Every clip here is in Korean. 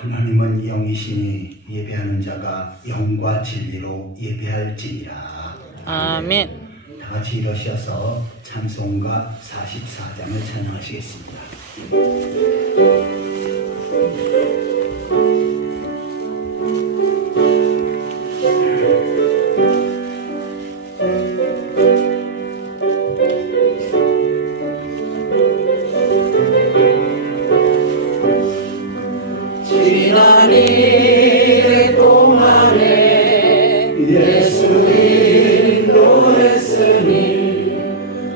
하나님은 영이시니 예배하는 자가 영과 진리로 예배할지니라. 아멘. 다 같이 일어서서 찬송가 44장을 찬양하시겠습니다. 지난 일 동안에 예수 인도했으니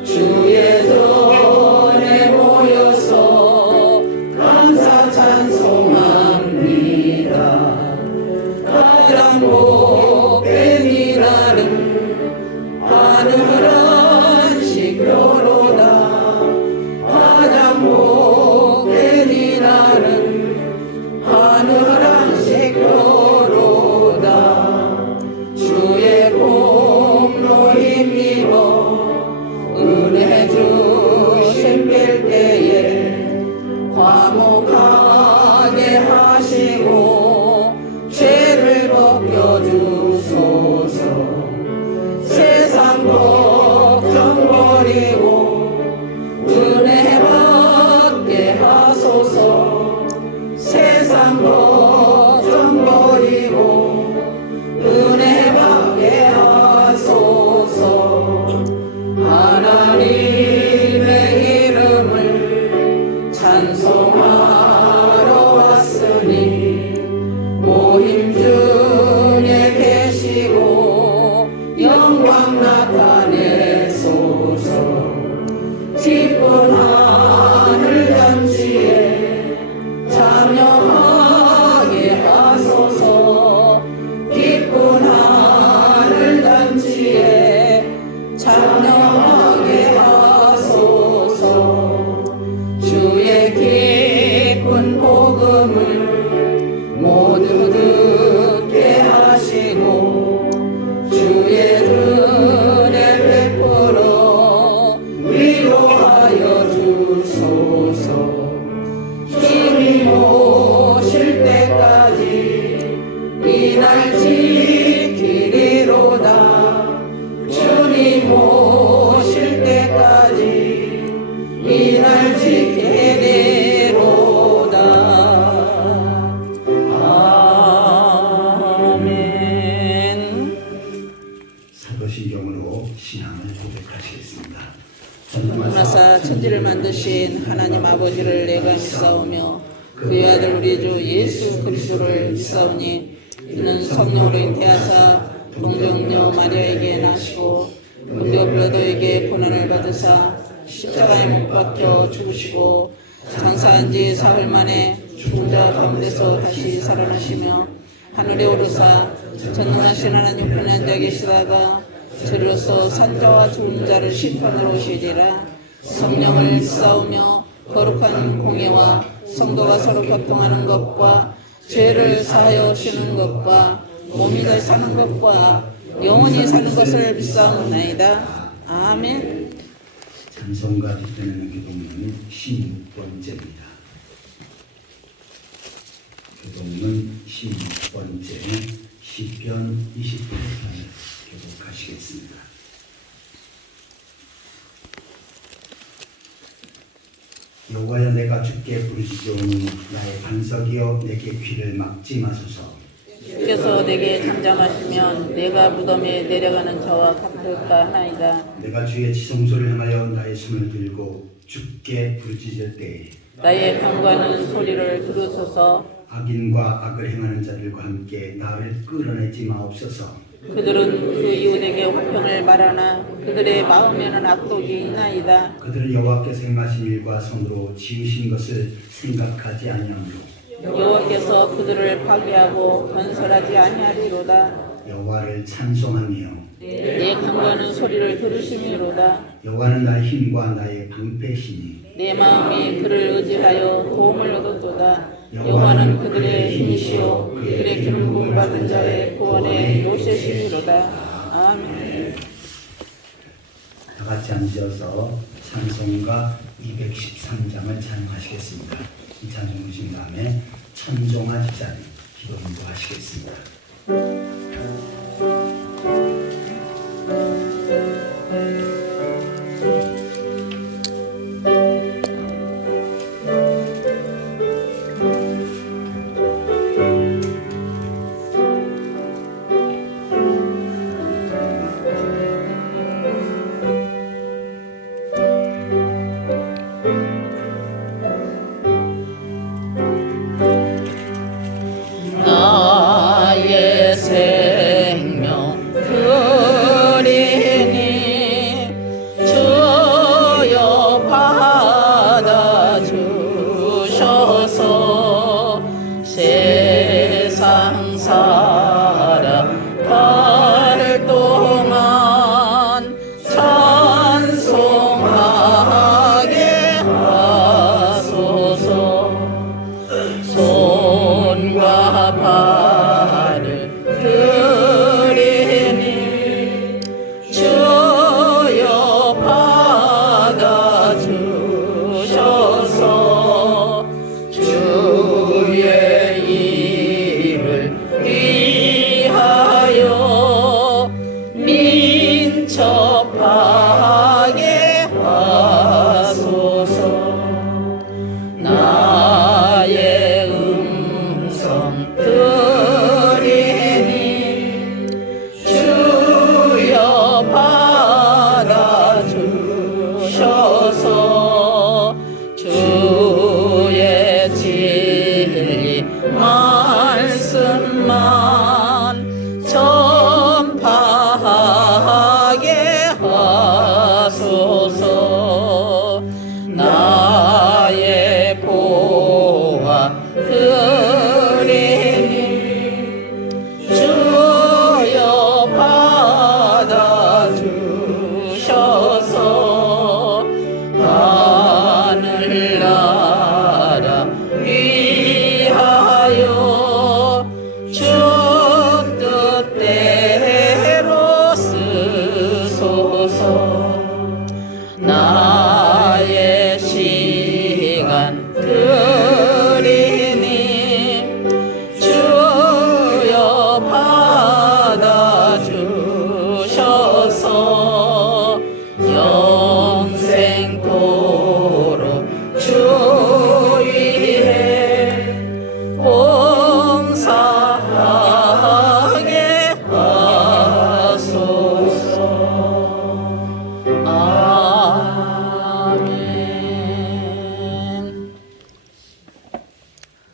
주의 전에 모여서 감사 찬송합니다. 가장 복된 일하는 하늘 안식교로다. 가장 복된 일하는 하늘한 식도로다. 주의 공로 힘입어 은혜 주심 빌 때에 화목하게 하시고 죄를 벗겨주소서. 세상 걱정 버리고 은혜 받게 하소서. 세상 걱정 버리고 은혜 받게 하소서. 하나님의 이름을 찬송하러 왔으니 모임 중에 계시고 영광 나타내소서. 기쁜 하늘 잔치에 참여하게 하소서. 기쁜 하늘 잔치에 참여하게 하소서. 주의 기쁜 복음을 모두 듣게 하시고 주의 은혜 베풀어 위로하여 주소서. 주님 오실 때까지 이날 지키리로다. 주님 오실 때까지 이날 지키리로다. 아멘. 사도신경으로 신앙을 고백하시겠습니다. 전능하사 천지를 만드신 하나님 아버지를 내가 믿사오며 그의 아들 우리 주 예수 그리스도를 믿사오니 이는 성령으로 잉태하사 동정녀 마리아에게 나시고 본디오 빌라도에게 고난을 받으사 십자가에 못 박혀 죽으시고 장사한 지 사흘 만에 죽은 자 가운데서 다시 살아나시며 하늘에 오르사 전능하신 하나님 편에 앉아 계시다가 저리로서 산자와 죽은 자를 심판하러 오시리라. 성령을 믿사오며 거룩한 공예와 성도가 서로 교통하는 것과 죄를 사하여 주시는 것과 몸이 잘 사는 것과 영원히 사는 것을 믿사옵나이다. 아멘. 찬송가 뒷편에는 교동문 16번째입니다. 교동문 16번째 시편 20편을 교독하시겠습니다. 여호와여, 내가 주께 부르짖어오니 나의 반석이여 내게 귀를 막지 마소서. 주께서 내게 잠잠하시면 내가 무덤에 내려가는 자와 같을까 하나이다. 내가 주의 지성소를 향하여 나의 손을 들고 주께 부르짖을 때에 나의 간구하는 소리를 들으소서. 악인과 악을 행하는 자들과 함께 나를 끌어내지 마옵소서. 그들은 그 이웃에게 화평을 말하나 그들의 마음에는 악독이 있나이다. 그들은 여호와께서 행하신 일과 손으로 지으신 것을 생각하지 아니하므로 여호와께서 그들을 파괴하고 건설하지 아니하리로다. 여호와를 찬송하며 내 강구하는 소리를 들으심이로다. 여호와는 나의 힘과 나의 방패시니 내 마음이 그를 의지하여 도움을 얻었도다. 여호와는 그들의 힘이시요 그들의 기름 부음 받은 자의 구원의 요새시미로다. 아멘. 다 같이 앉아서 찬송가 213장을 찬송하시겠습니다. 이 찬송 부르신 다음에 천종아 집사님 기도 인도하시겠습니다. 나의 생명 그리니 주여 받아주셔서 세상 살아갈 동안 찬송하게 하소서. 손과 발을 들이니 주여 받아주셔서 주의 일을 위하여 민첩하게 하소서. 나의 음성 들이니 주여 받아주셔서 주의 진리 말씀만 전파하게 하소서. 나의 보화 드리니 주여 받아주셔서 하늘나라 위하여 주 뜻대로 쓰소서. 나의 시간 드리니 주여 받아주셔서 영생토록 주 위에 봉사하게 하소서. 아멘.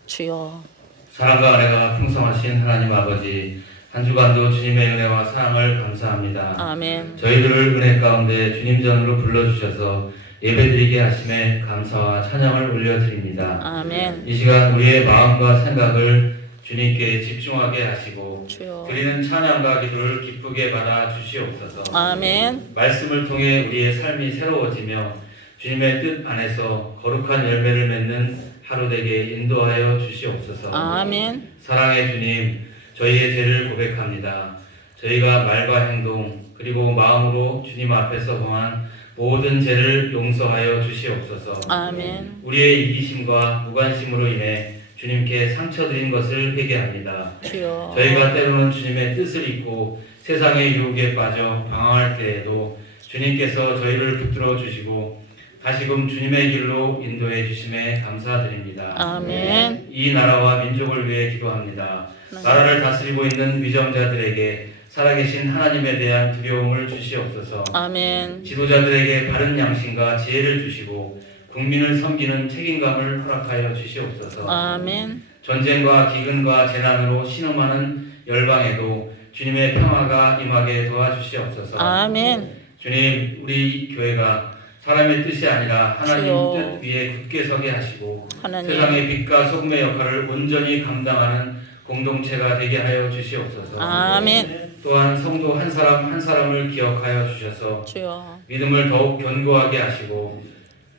주여, 사랑과 은혜가 풍성하신 하나님 아버지, 한 주간도 주님의 은혜와 사랑을 감사합니다. 아멘. 저희들을 은혜 가운데 주님 전으로 불러주셔서 예배드리게 하심에 감사와 찬양을 올려드립니다. 아멘. 이 시간 우리의 마음과 생각을 주님께 집중하게 하시고 주여. 드리는 찬양과 기도를 기쁘게 받아 주시옵소서. 아멘. 말씀을 통해 우리의 삶이 새로워지며 주님의 뜻 안에서 거룩한 열매를 맺는 하루 되게 인도하여 주시옵소서. 아멘. 사랑의 주님, 저희의 죄를 고백합니다. 저희가 말과 행동 그리고 마음으로 주님 앞에서 범한 모든 죄를 용서하여 주시옵소서. 아멘. 우리의 이기심과 무관심으로 인해 주님께 상처드린 것을 회개합니다. 주여. 저희가 때로는 주님의 뜻을 잊고 세상의 유혹에 빠져 방황할 때에도 주님께서 저희를 붙들어 주시고 다시금 주님의 길로 인도해 주심에 감사드립니다. 아멘. 이 나라와 민족을 위해 기도합니다. 나라를 다스리고 있는 위정자들에게 살아계신 하나님에 대한 두려움을 주시옵소서. 아멘. 지도자들에게 바른 양심과 지혜를 주시고 국민을 섬기는 책임감을 허락하여 주시옵소서. 아멘. 전쟁과 기근과 재난으로 신음하는 열방에도 주님의 평화가 임하게 도와주시옵소서. 아멘. 주님, 우리 교회가 사람의 뜻이 아니라 하나님 주여. 뜻 위에 굳게 서게 하시고 하나님. 세상의 빛과 소금의 역할을 온전히 감당하는 공동체가 되게 하여 주시옵소서. 아멘. 또한 성도 한 사람 한 사람을 기억하여 주셔서 주여. 믿음을 더욱 견고하게 하시고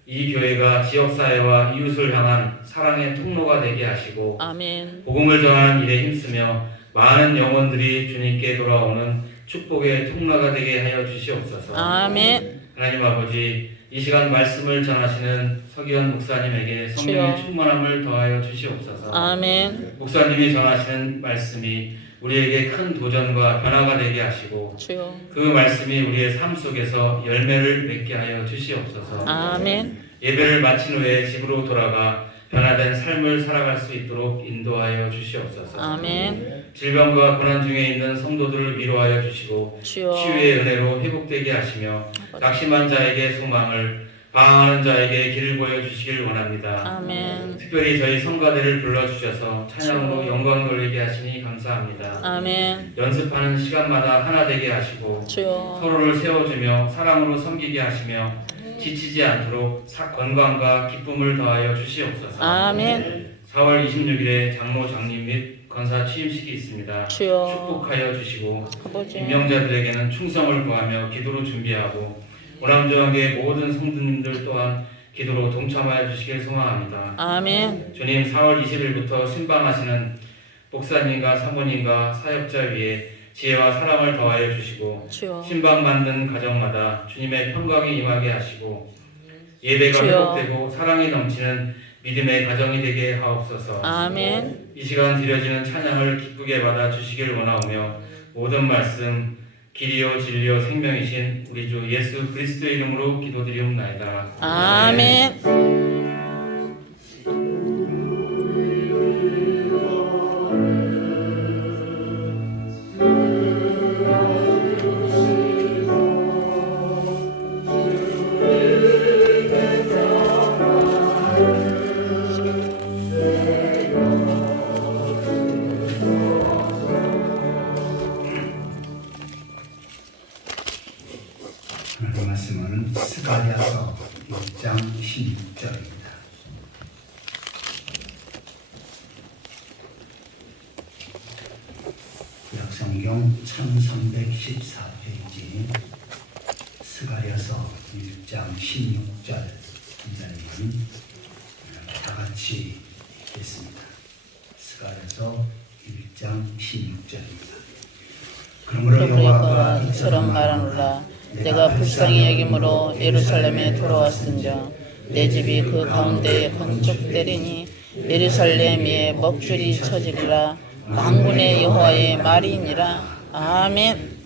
이 교회가 지역사회와 이웃을 향한 사랑의 통로가 되게 하시고 아멘. 복음을 전하는 일에 힘쓰며 많은 영혼들이 주님께 돌아오는 축복의 통로가 되게 하여 주시옵소서. 아멘. 하나님 아버지, 이 시간 말씀을 전하시는 서기현 목사님에게 성령의 주여. 충만함을 더하여 주시옵소서. 아멘. 목사님이 전하시는 말씀이 우리에게 큰 도전과 변화가 되게 하시고 주여. 그 말씀이 우리의 삶 속에서 열매를 맺게 하여 주시옵소서. 아멘. 예배를 마친 후에 집으로 돌아가 변화된 삶을 살아갈 수 있도록 인도하여 주시옵소서. 아멘. 질병과 고난 중에 있는 성도들을 위로하여 주시고 주여. 치유의 은혜로 회복되게 하시며 낙심한 자에게 소망을, 방황하는 자에게 길을 보여주시길 원합니다. 아멘. 특별히 저희 성가대를 불러주셔서 찬양으로 주여. 영광 돌리게 하시니 감사합니다. 아멘. 연습하는 시간마다 하나 되게 하시고 주여. 서로를 세워주며 사랑으로 섬기게 하시며 지치지 않도록 건강과 기쁨을 더하여 주시옵소서. 아멘. 4월 26일에 장로 장님 및 권사 취임식이 있습니다. 주여. 축복하여 주시고 아버지. 임명자들에게는 충성을 구하며 기도로 준비하고 오남조항의 모든 성도님들 또한 기도로 동참하여 주시길 소망합니다. 아멘. 주님, 4월 20일부터 신방하시는 목사님과 사모님과 사역자 위에 지혜와 사랑을 더하여 주시고 주여. 신방 만든 가정마다 주님의 평강이 임하게 하시고 예배가 주여. 회복되고 사랑이 넘치는 믿음의 가정이 되게 하옵소서. 아멘. 이 시간 드려지는 찬양을 기쁘게 받아 주시길 원하오며 모든 말씀 길이요 진리요 생명이신 우리 주 예수 그리스도의 이름으로 기도드리옵나이다. 아멘. 하나님 말씀은 스가랴서 6장 16절입니다. 구약성경 1314페이지 스가랴서 1장 16절 한자리만 다 같이 읽겠습니다. 스가랴서 1장 16절입니다. 그러므로 여호와가 이처럼 말하노라. 내가 불쌍히 여김으로 예루살렘에 돌아왔은즉 내 집이 그 가운데에 건축되리니 예루살렘 위에 먹줄이 쳐지리라. 만군의 여호와의 말이니라. 아멘.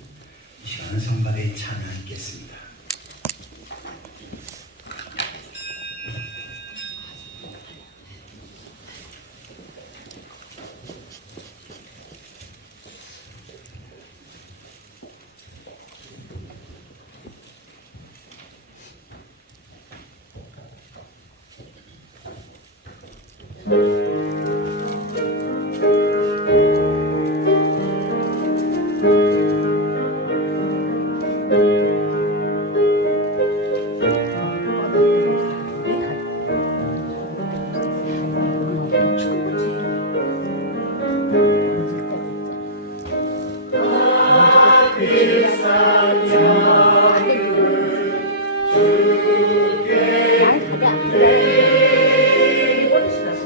이 시간 성가대 찬양하겠습니다.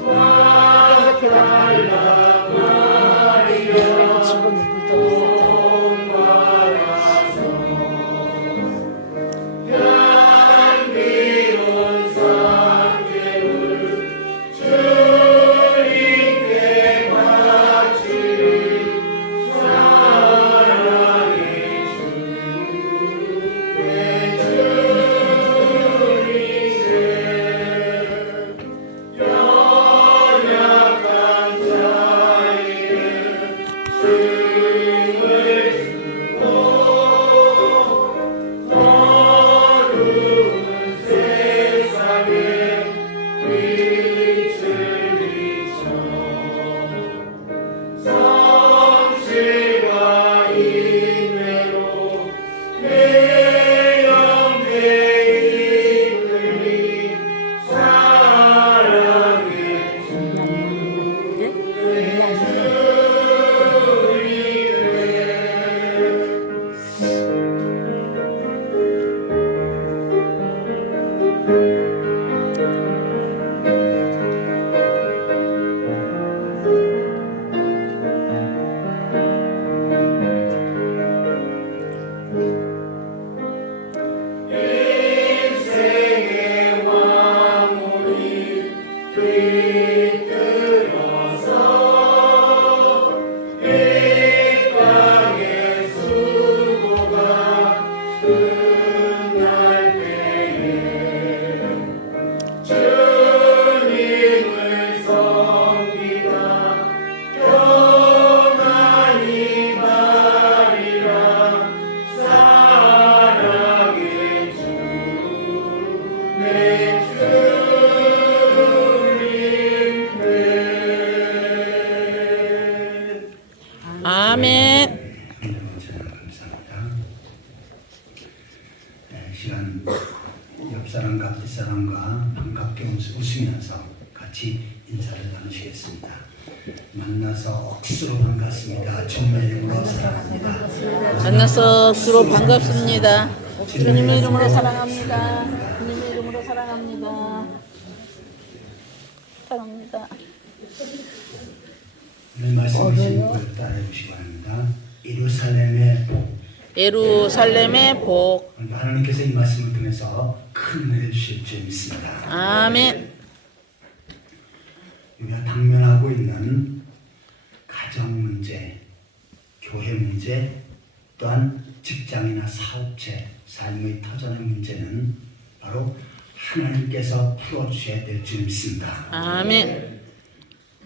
와 아멘. 감사합니다. 시간 옆 사람과 앞 사람과 반갑게 웃으면서 같이 인사를 나누시겠습니다. 만나서 억수로 반갑습니다. 주님의 이름으로 사랑합니다. 만나서 주로 반갑습니다. 주님의 이름으로 사랑합니다. 주님의 이름으로 사랑합니다. 사랑합니다. 오늘 말씀하신 걸 따라해 보시기 바랍니다. 예루살렘의 복. 예루살렘의 복. 하나님께서 이 말씀을 통해서 큰 은혜를 주실 줄 믿습니다. 아멘. 우리가 당면하고 있는 가정 문제, 교회 문제, 또한 직장이나 사업체, 삶의 터전의 문제는 바로 하나님께서 풀어주셔야 될 줄 믿습니다. 아멘.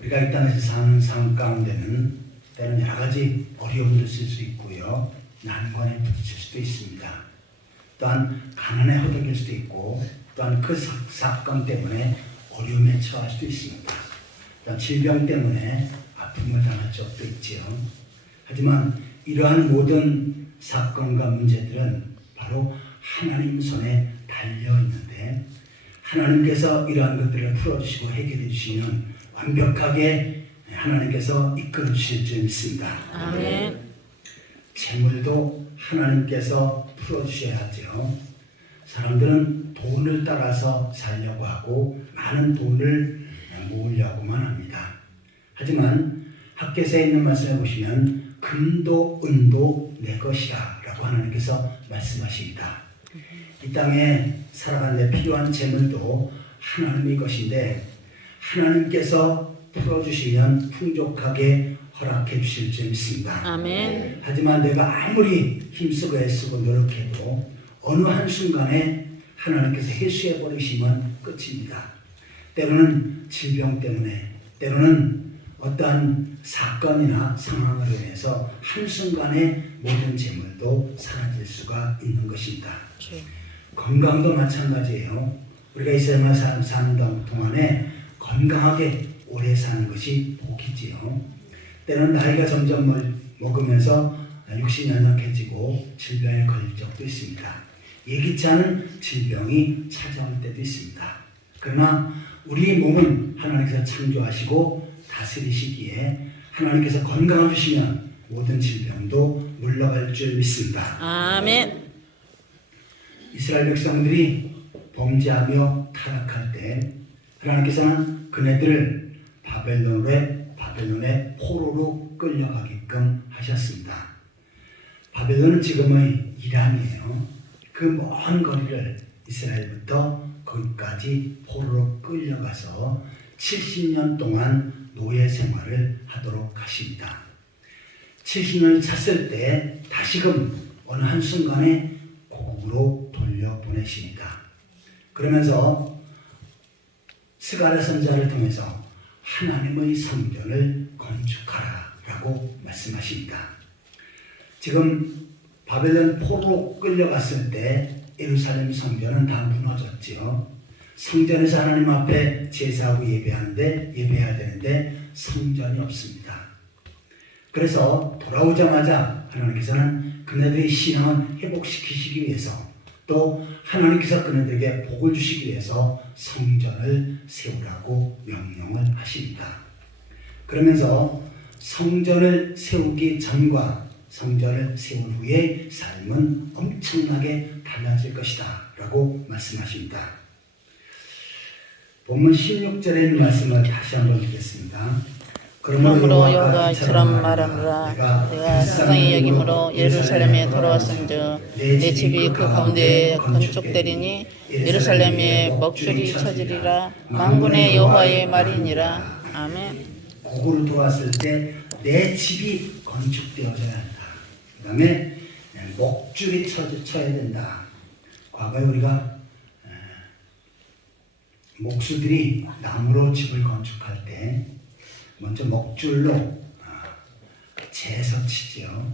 우리가 이 땅에서 사는 삶 가운데는 때로는 여러 가지 어려움을 쓸 수 있고요. 난관에 부딪힐 수도 있습니다. 또한 가난에 허덕일 수도 있고, 또한 그 사건 때문에 어려움에 처할 수도 있습니다. 또한 질병 때문에 아픔을 당할 적도 있지요. 하지만 이러한 모든 사건과 문제들은 바로 하나님 손에 달려 있는데, 하나님께서 이러한 것들을 풀어주시고 해결해 주시면 완벽하게 하나님께서 이끌어 주실 줄 믿습니다. 아멘. 재물도 하나님께서 풀어주셔야 하죠. 사람들은 돈을 따라서 살려고 하고 많은 돈을 모으려고만 합니다. 하지만 학개서에 있는 말씀에 보시면 금도 은도 내 것이라 라고 하나님께서 말씀하십니다. 이 땅에 살아가는 데 필요한 재물도 하나님의 것인데, 하나님께서 풀어주시면 풍족하게 허락해 주실 줄 믿습니다. 아멘. 하지만 내가 아무리 힘쓰고 애쓰고 노력해도 어느 한순간에 하나님께서 해수해 버리시면 끝입니다. 때로는 질병 때문에, 때로는 어떠한 사건이나 상황으로 인해서 한순간에 모든 재물도 사라질 수가 있는 것입니다. 건강도 마찬가지예요. 우리가 이 세상을 사는 동안에 건강하게 오래 사는 것이 복이지요. 때로는 나이가 점점 먹으면서 육신이 연약해지고 질병에 걸릴 적도 있습니다. 예기치 않은 질병이 찾아올 때도 있습니다. 그러나 우리 몸은 하나님께서 창조하시고 다스리시기에 하나님께서 건강을 주시면 모든 질병도 물러갈 줄 믿습니다. 아멘. 이스라엘 백성들이 범죄하며 타락할 때 하나님께서는 그네들을 바벨론의 포로로 끌려가게끔 하셨습니다. 바벨론은 지금의 이란이에요. 그 먼 거리를 이스라엘부터 거기까지 포로로 끌려가서 70년 동안 노예 생활을 하도록 하십니다. 70년을 찼을 때 다시금 어느 한순간에 고국으로 돌려보내십니다. 그러면서 스가랴 선지자를 통해서 하나님의 성전을 건축하라 라고 말씀하십니다. 지금 바벨론 포로로 끌려갔을 때 예루살렘 성전은 다 무너졌지요. 성전에서 하나님 앞에 제사하고 예배해야 되는데 성전이 없습니다. 그래서 돌아오자마자 하나님께서는 그네들의 신앙을 회복시키시기 위해서, 또 하나님께서 그네들에게 복을 주시기 위해서 성전을 세우라고 명령을 하십니다. 그러면서 성전을 세우기 전과 성전을 세운 후의 삶은 엄청나게 달라질 것이다 라고 말씀하십니다. 본문 16절에 있는 말씀을 다시 한번 드리겠습니다. 그러므로 여호와가 이처럼 말하노라. 내가 불쌍히 여김으로 예루살렘에 돌아왔은즉 내 집이 그 가운데에 건축되리니 예루살렘에 먹줄이 쳐지리라. 만군의 여호와의 말이니라. 아멘. 고국으로 돌아왔을 때 내 집이 건축되어져야 한다. 그 다음에 먹줄이 쳐야 된다. 과거에 우리가 목수들이 나무로 집을 건축할 때 먼저 먹줄로 재서 치죠.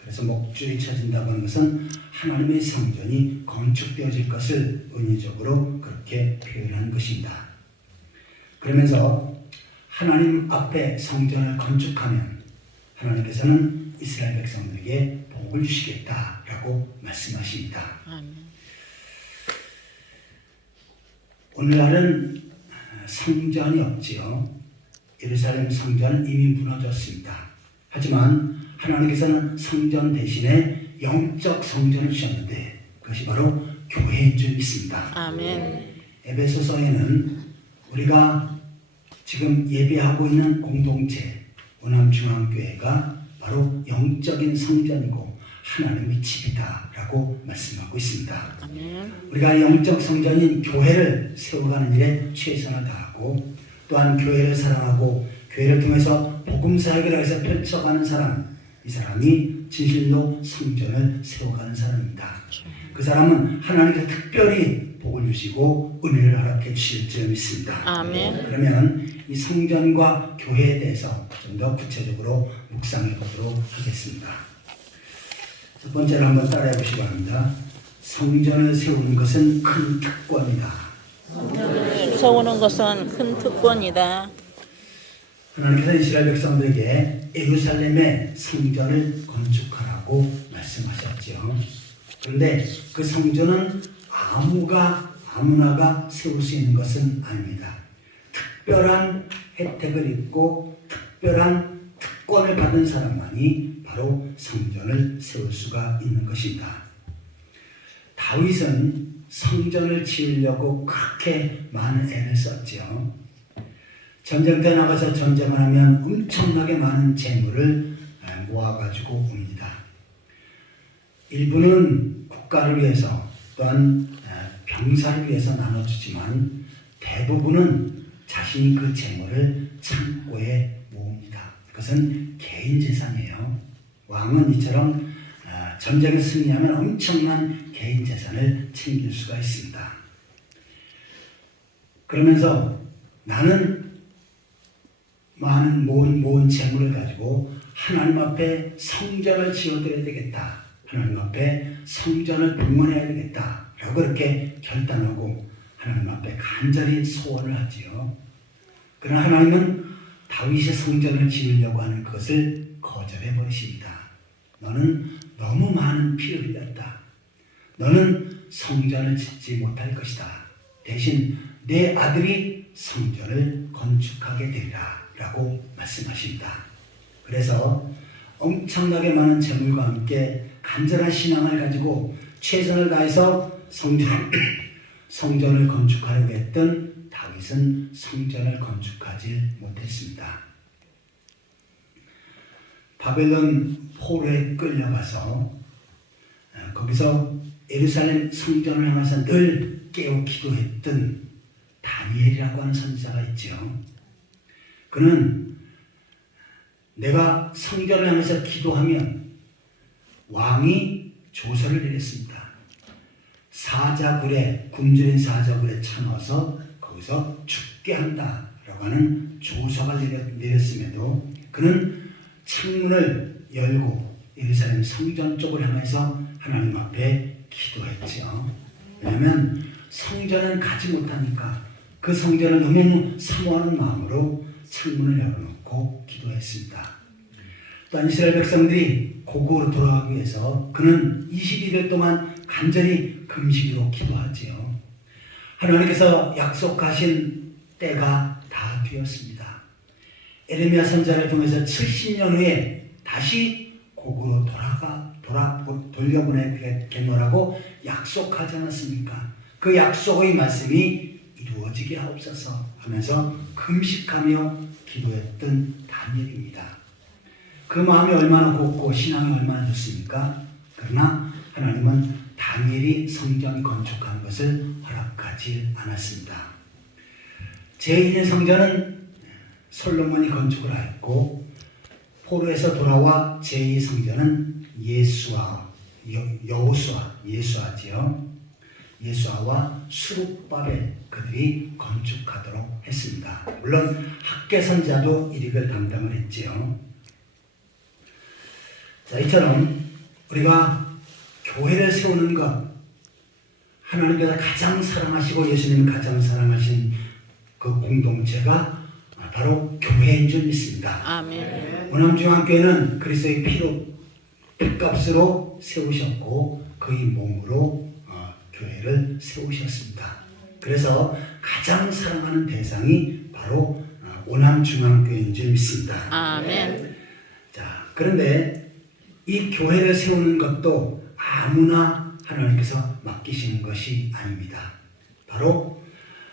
그래서 먹줄이 쳐진다고 하는 것은 하나님의 성전이 건축되어질 것을 은유적으로 그렇게 표현한 것입니다. 그러면서 하나님 앞에 성전을 건축하면 하나님께서는 이스라엘 백성들에게 복을 주시겠다라고 말씀하십니다. 아멘. 오늘날은 성전이 없지요. 예루살렘 성전은 이미 무너졌습니다. 하지만 하나님께서는 성전 대신에 영적 성전을 주셨는데 그것이 바로 교회인 줄 믿습니다. 아멘. 에베소서에는 우리가 지금 예배하고 있는 공동체 원암중앙교회가 바로 영적인 성전이고 하나님의 집이다라고 말씀하고 있습니다. 아멘. 우리가 영적 성전인 교회를 세워가는 일에 최선을 다하고 또한 교회를 사랑하고 교회를 통해서 복음 사역을 해서 펼쳐가는 사람, 이 사람이 진실로 성전을 세워가는 사람입니다. 그 사람은 하나님께서 특별히 복을 주시고 은혜를 허락해 주실 줄 믿습니다. 아멘. 그러면 이 성전과 교회에 대해서 좀 더 구체적으로 묵상해 보도록 하겠습니다. 첫 번째로 한번 따라해 보시기 바랍니다. 성전을 세우는 것은 큰 특권이다. 성전을 세우는 것은 큰 특권이다. 하나님께서 이스라엘 백성들에게 예루살렘의 성전을 건축하라고 말씀하셨죠. 그런데 그 성전은 아무나가 세울 수 있는 것은 아닙니다. 특별한 혜택을 입고 특별한 특권을 받은 사람만이 바로 성전을 세울 수가 있는 것입니다. 다윗은 성전을 지으려고 그렇게 많은 애를 썼죠. 전쟁터에 나가서 전쟁을 하면 엄청나게 많은 재물을 모아가지고 옵니다. 일부는 국가를 위해서 또한 병사를 위해서 나눠주지만 대부분은 자신이 그 재물을 창고에 모읍니다. 그것은 개인 재산이에요. 왕은 이처럼 전쟁에 승리하면 엄청난 개인 재산을 챙길 수가 있습니다. 그러면서 나는 많은 모은 재물을 가지고 하나님 앞에 성전을 지어드려야 되겠다. 하나님 앞에 성전을 봉헌해야 되겠다. 라고 그렇게 결단하고 하나님 앞에 간절히 소원을 하지요. 그러나 하나님은 다윗의 성전을 지으려고 하는 것을 거절해 버리십니다. 너는 너무 많은 피를 흘렸다. 너는 성전을 짓지 못할 것이다. 대신 내 아들이 성전을 건축하게 되리라 라고 말씀하십니다. 그래서 엄청나게 많은 재물과 함께 간절한 신앙을 가지고 최선을 다해서 성전을 건축하려고 했던 다윗은 성전을 건축하지 못했습니다. 바벨론 포로에 끌려가서 거기서 예루살렘 성전을 향해서 늘 깨어 기도했던 다니엘이라고 하는 선지자가 있죠. 그는 내가 성전을 향해서 기도하면 왕이 조서를 내렸습니다. 사자굴에 굶주린 사자굴에 쳐넣어서 거기서 죽게 한다라고 하는 조서가 내렸음에도 그는 창문을 열고 예루살렘 성전 쪽을 향해서 하나님 앞에 기도했죠. 왜냐하면 성전은 가지 못하니까 그 성전을 너무 사모하는 마음으로 창문을 열어놓고 기도했습니다. 또한 이스라엘 백성들이 고국으로 돌아가기 위해서 그는 22일 동안 간절히 금식으로 기도하지요. 하나님께서 약속하신 때가 다 되었습니다. 에레미야 선지자를 통해서 70년 후에 다시 고국으로 돌려보내겠노라고 약속하지 않았습니까? 그 약속의 말씀이 이루어지게 하옵소서 하면서 금식하며 기도했던 다니엘입니다. 그 마음이 얼마나 곱고 신앙이 얼마나 좋습니까? 그러나 하나님은 다니엘이 성전 건축한 것을 허락하지 않았습니다. 제1의 성전은 솔로몬이 건축을 하였고 포로에서 돌아와 제2 성전은 예수아와 수룹바벨 그들이 건축하도록 했습니다. 물론 학계 선지자도 이익을 담당을 했지요. 자, 이처럼 우리가 교회를 세우는 것, 하나님께서 가장 사랑하시고 예수님이 가장 사랑하신 그 공동체가 바로 교회인 줄 믿습니다. 아멘. 오남중앙교회는 그리스도의 피로 핏값으로 세우셨고 그의 몸으로 교회를 세우셨습니다. 그래서 가장 사랑하는 대상이 바로 오남중앙교회인 줄 믿습니다. 아멘. 자, 그런데 이 교회를 세우는 것도 아무나 하나님께서 맡기시는 것이 아닙니다. 바로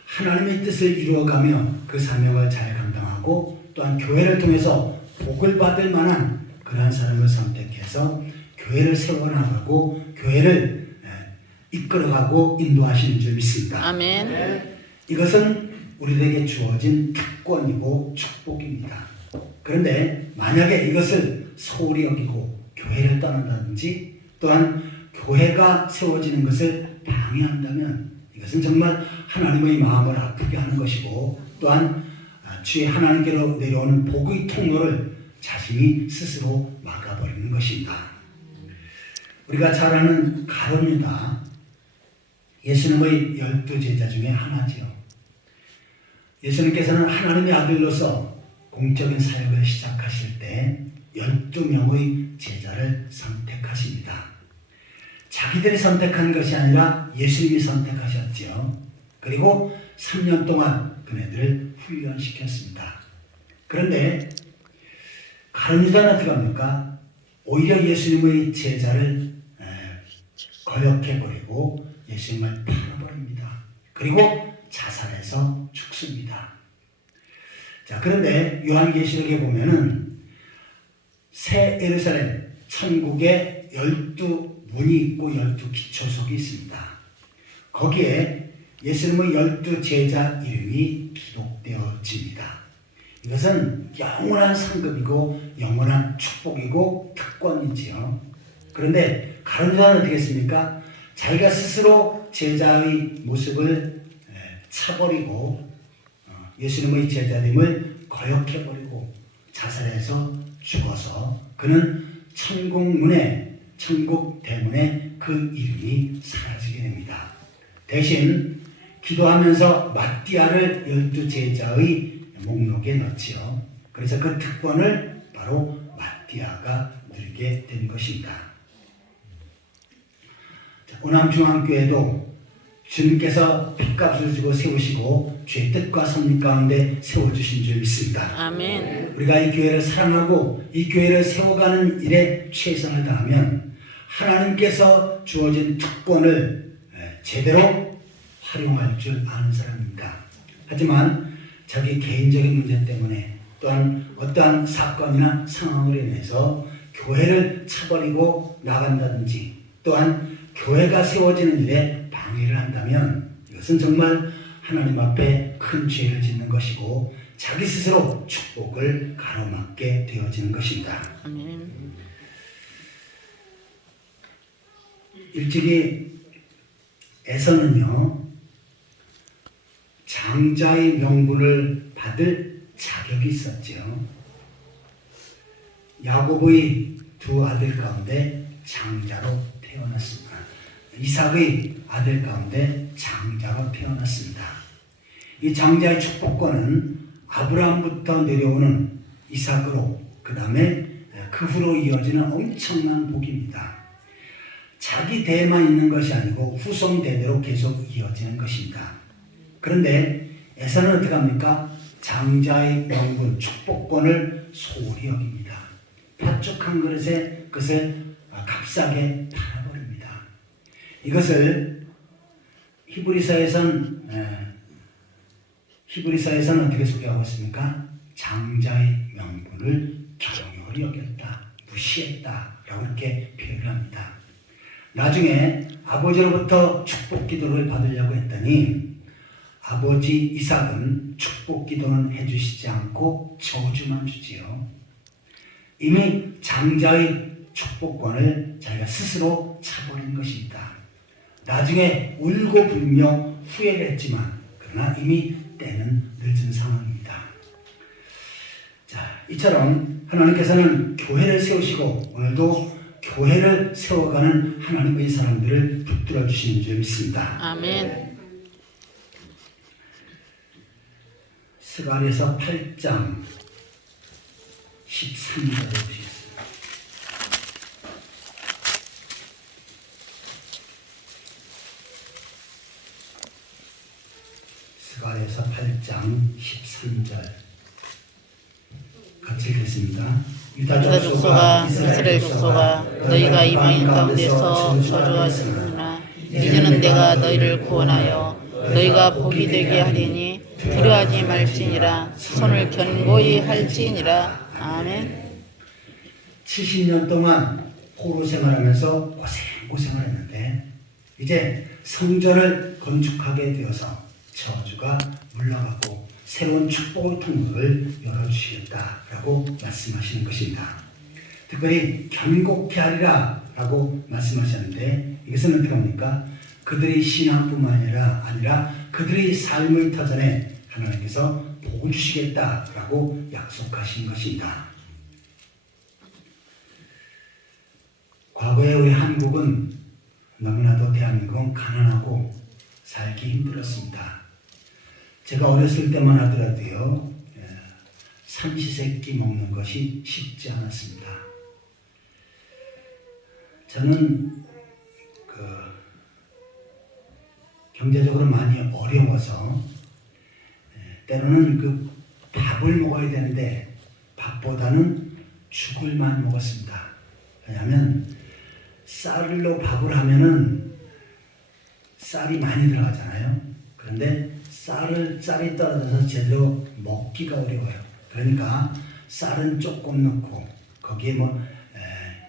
하나님의 뜻을 이루어가며 그 사명을 잘 감당하고 또한 교회를 통해서 복을 받을 만한 그러한 사람을 선택해서 교회를 세워나가고 교회를 이끌어가고 인도하시는 줄 믿습니다. 아멘. 이것은 우리에게 주어진 특권이고 축복입니다. 그런데 만약에 이것을 소홀히 여기고 교회를 떠난다든지 또한 교회가 세워지는 것을 방해한다면 이것은 정말 하나님의 마음을 아프게 하는 것이고 또한 주의 하나님께로 내려오는 복의 통로를 자신이 스스로 막아버리는 것입니다. 우리가 잘 아는 가룟 유다, 예수님의 12제자 중에 하나지요. 예수님께서는 하나님의 아들로서 공적인 사역을 시작하실 때 12명의 제자를 선택하십니다. 자기들이 선택한 것이 아니라 예수님이 선택하셨지요. 그리고 3년 동안 그네들을 훈련시켰습니다. 그런데 가룟 유다는 어떻게 합니까? 오히려 예수님의 제자를 거역해버리고 예수님을 팔아버립니다. 그리고 자살해서 죽습니다. 자, 그런데 요한계시록에 보면은 새 예루살렘 천국에 12문이 있고 12기초석이 있습니다. 거기에 예수님의 12제자 이름이 기록되어집니다. 이것은 영원한 상급이고 영원한 축복이고 특권이지요. 그런데 가룟 유다는 어떻게 했습니까? 자기가 스스로 제자의 모습을 차버리고 예수님의 제자됨을 거역해버리고 자살해서 죽어서 그는 천국문에 천국 대문에 그 이름이 사라지게 됩니다. 대신 기도하면서 마띠아를 12제자의 목록에 넣지요. 그래서 그 특권을 바로 마띠아가 누리게 된 것입니다. 오남중앙교회도 주님께서 핏값을 주고 세우시고 주의 뜻과 섭리 가운데 세워주신 줄 믿습니다. 아멘. 우리가 이 교회를 사랑하고 이 교회를 세워가는 일에 최선을 다하면 하나님께서 주어진 특권을 제대로 활용할 줄 아는 사람입니다. 하지만 자기 개인적인 문제 때문에 또한 어떠한 사건이나 상황으로 인해서 교회를 차버리고 나간다든지 또한 교회가 세워지는 일에 방해를 한다면 이것은 정말 하나님 앞에 큰 죄를 짓는 것이고 자기 스스로 축복을 가로막게 되어지는 것입니다. 아멘. 일찍이 에서는요 장자의 명분을 받을 자격이 있었죠. 야곱의 두 아들 가운데 장자로 태어났습니다. 이삭의 아들 가운데 장자로 태어났습니다. 이 장자의 축복권은 아브라함부터 내려오는 이삭으로 그 다음에 그 후로 이어지는 엄청난 복입니다. 자기 대에만 있는 것이 아니고 후손 대대로 계속 이어지는 것입니다. 그런데 에사는 어떻게 합니까? 장자의 명분, 축복권을 소홀히 여깁니다. 팥죽한 그릇에 그것을 값싸게 팔아버립니다. 이것을 히브리서에서는 어떻게 소개하고 있습니까? 장자의 명분을 경홀히 여겼다, 무시했다 라고 이렇게 표현을 합니다. 나중에 아버지로부터 축복 기도를 받으려고 했더니 아버지 이삭은 축복 기도는 해주시지 않고 저주만 주지요. 이미 장자의 축복권을 자기가 스스로 차버린 것입니다. 나중에 울고 불며 후회를 했지만 그러나 이미 때는 늦은 상황입니다. 자, 이처럼 하나님께서는 교회를 세우시고 오늘도 교회를 세워가는 하나님의 사람들을 붙들어 주시는 줄 믿습니다. 아멘. 스가랴서 8장 13절을 보시겠습니다. 스가랴서 8장 13절 같이 읽겠습니다. 유다 족속아 이스라엘 족속아 너희가 이방인 가운데서 저주하시구나. 이제는 내가 너희를 구원하여 너희가 복이 되게 하리니 두려워하지 말지니라. 손을 견고히 할지니라. 아멘. 70년 동안 포로 생활하면서 고생을 했는데 이제 성전을 건축하게 되어서 저주가 물러가고 새로운 축복의 통로를 열어주시겠다라고 말씀하시는 것입니다. 특별히 견고케 하리라 라고 말씀하셨는데 이것은 어떻게 합니까? 그들의 신앙뿐만 아니라 그들의 삶의 터전에 하나님께서 복을 주시겠다라고 약속하신 것입니다. 과거에 우리 한국은 너무나도 대한민국은 가난하고 살기 힘들었습니다. 제가 어렸을 때만 하더라도요, 삼시세끼 먹는 것이 쉽지 않았습니다. 저는 경제적으로 많이 어려워서 때로는 밥을 먹어야 되는데 밥보다는 죽을 많이 먹었습니다. 왜냐하면 쌀로 밥을 하면은 쌀이 많이 들어가잖아요. 그런데 쌀이 떨어져서 제대로 먹기가 어려워요. 그러니까 쌀은 조금 넣고 거기에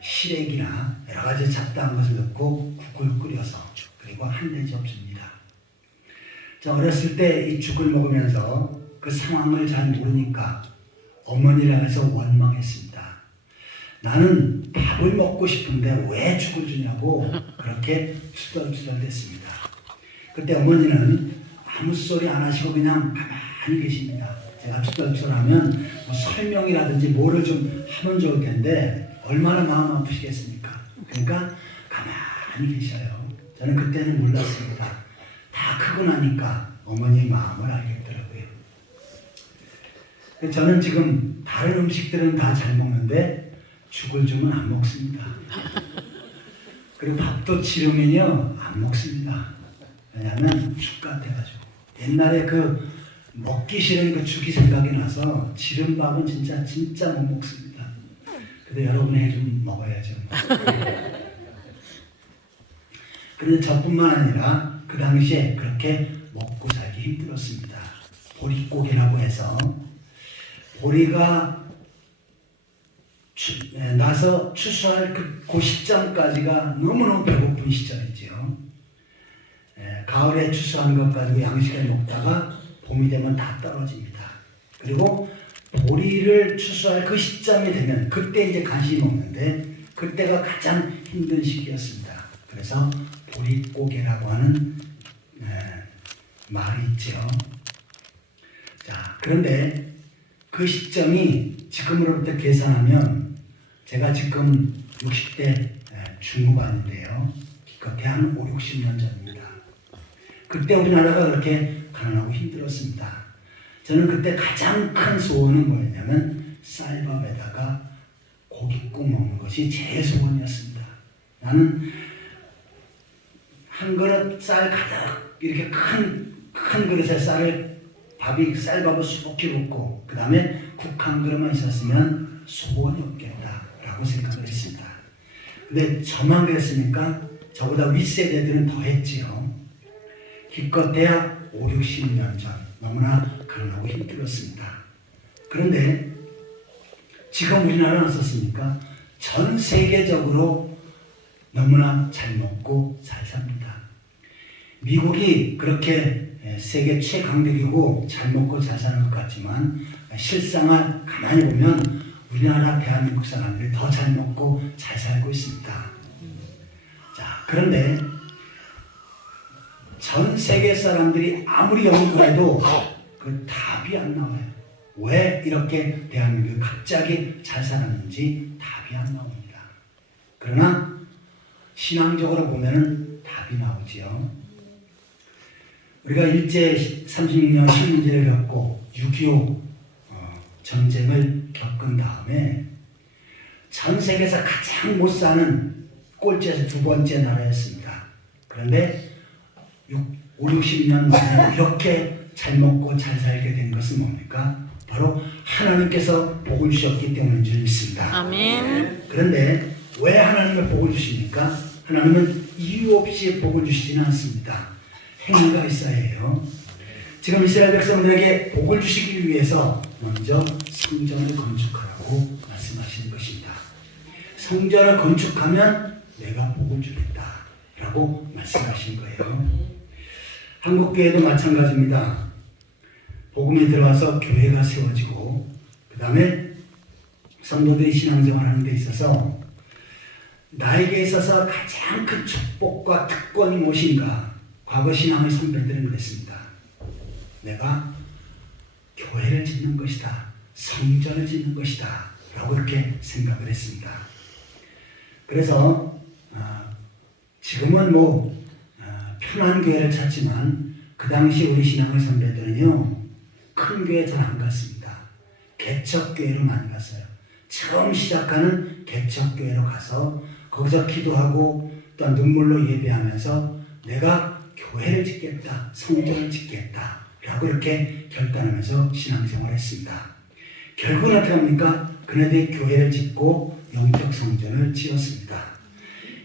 시래기나 여러 가지 잡다한 것을 넣고 국을 끓여서 그리고 한 대지 없습니다. 저 어렸을 때 이 죽을 먹으면서 그 상황을 잘 모르니까 어머니랑 해서 원망했습니다. 나는 밥을 먹고 싶은데 왜 죽을 주냐고 그렇게 투덜투덜댔습니다. 그때 어머니는 아무 소리 안 하시고 그냥 가만히 계십니다. 제가 투덜투덜하면 설명이라든지 뭐를 좀 하면 좋을 텐데 얼마나 마음 아프시겠습니까? 그러니까 가만히 계셔요. 저는 그때는 몰랐습니다. 다 크고 나니까 어머니의 마음을 알겠더라고요. 저는 지금 다른 음식들은 다 잘 먹는데 죽을 주면 안 먹습니다. 그리고 밥도 지르면요 안 먹습니다. 왜냐하면 죽 같아가지고. 옛날에 먹기 싫은 죽이 생각이 나서 지른 밥은 진짜 못 먹습니다. 근데 여러분이 해좀 먹어야죠. 그런데 저뿐만 아니라 그 당시에 그렇게 먹고 살기 힘들었습니다. 보릿고개라고 해서 보리가 나서 추수할 그 시점까지가 너무너무 배고픈 시절이지요. 가을에 추수한 것 가지고 양식을 먹다가 봄이 되면 다 떨어집니다. 그리고 보리를 추수할 그 시점이 되면 그때 이제 간신히 먹는데 그때가 가장 힘든 시기였습니다. 그래서 보릿고개라고 하는 말이 있죠. 자, 그런데 그 시점이 지금으로부터 계산하면 제가 지금 60대 중후반인데요. 기껏해 한 5, 60년 전입니다. 그때 우리나라가 그렇게 가난하고 힘들었습니다. 저는 그때 가장 큰 소원은 뭐였냐면 쌀밥에다가 고깃국 먹는 것이 제 소원이었습니다. 나는 한 그릇 쌀 가득 이렇게 큰 그릇에 쌀밥을 수북히 붓고 그 다음에 국 한 그릇만 있었으면 소원이 없겠다라고 생각을 했습니다. 근데 저만 그랬습니까? 저보다 윗세대들은 더 했지요. 기껏해야 5, 60년 전 너무나 가난하고 힘들었습니다. 그런데 지금 우리나라는 어떻습니까? 전 세계적으로 너무나 잘 먹고 잘 삽니다. 미국이 그렇게 세계 최강대국이고 잘 먹고 잘 사는 것 같지만 실상을 가만히 보면 우리나라 대한민국 사람들이 더 잘 먹고 잘 살고 있습니다. 자, 그런데 전 세계 사람들이 아무리 연구해도 그 답이 안 나와요. 왜 이렇게 대한민국이 갑자기 잘 살았는지 답이 안 나옵니다. 그러나 신앙적으로 보면은 답이 나오지요. 우리가 일제 36년 식민지를 겪고 6.25 전쟁을 겪은 다음에 전 세계에서 가장 못 사는 꼴찌에서 두 번째 나라였습니다. 그런데 50년 만에 이렇게 잘 먹고 잘 살게 된 것은 뭡니까? 바로 하나님께서 복을 주셨기 때문인 줄 믿습니다. 아멘. 그런데 왜 하나님의 복을 주십니까? 하나님은 이유 없이 복을 주시지는 않습니다. 행위가 있어야 해요. 지금 이스라엘 백성들에게 복을 주시기 위해서 먼저 성전을 건축하라고 말씀하시는 것입니다. 성전을 건축하면 내가 복을 주겠다 라고 말씀하신 거예요. 한국교회도 마찬가지입니다. 복음이 들어와서 교회가 세워지고 그 다음에 성도들이 신앙생활하는 데 있어서 나에게 있어서 가장 큰 축복과 특권이 무엇인가? 과거 신앙의 선배들은 그랬습니다. 내가 교회를 짓는 것이다. 성전을 짓는 것이다. 라고 이렇게 생각을 했습니다. 그래서 지금은 편한 교회를 찾지만 그 당시 우리 신앙의 선배들은요. 큰 교회 잘 안 갔습니다. 개척교회로 많이 갔어요. 처음 시작하는 개척교회로 가서 거기서 기도하고 또 눈물로 예배하면서 내가 교회를 짓겠다. 성전을 짓겠다. 라고 이렇게 결단하면서 신앙생활을 했습니다. 결국은 어떻게 합니까? 그네들이 교회를 짓고 영적 성전을 지었습니다.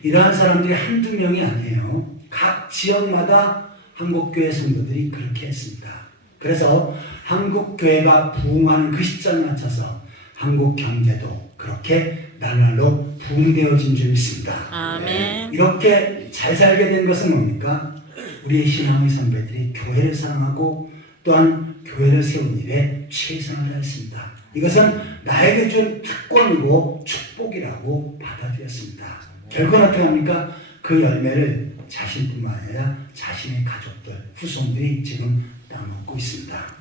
이러한 사람들이 한두 명이 아니에요. 각 지역마다 한국교회 성도들이 그렇게 했습니다. 그래서 한국교회가 부흥하는 그 시점에 맞춰서 한국 경제도 그렇게 날날로 부흥되어진 줄 믿습니다. 아멘. 이렇게 잘 살게 된 것은 뭡니까? 우리의 신앙의 선배들이 교회를 사랑하고 또한 교회를 세운 일에 최선을 다했습니다. 이것은 나에게 준 특권이고 축복이라고 받아들였습니다. 결국은 어떻게 합니까? 그 열매를 자신뿐만 아니라 자신의 가족들, 후손들이 지금 따먹고 있습니다.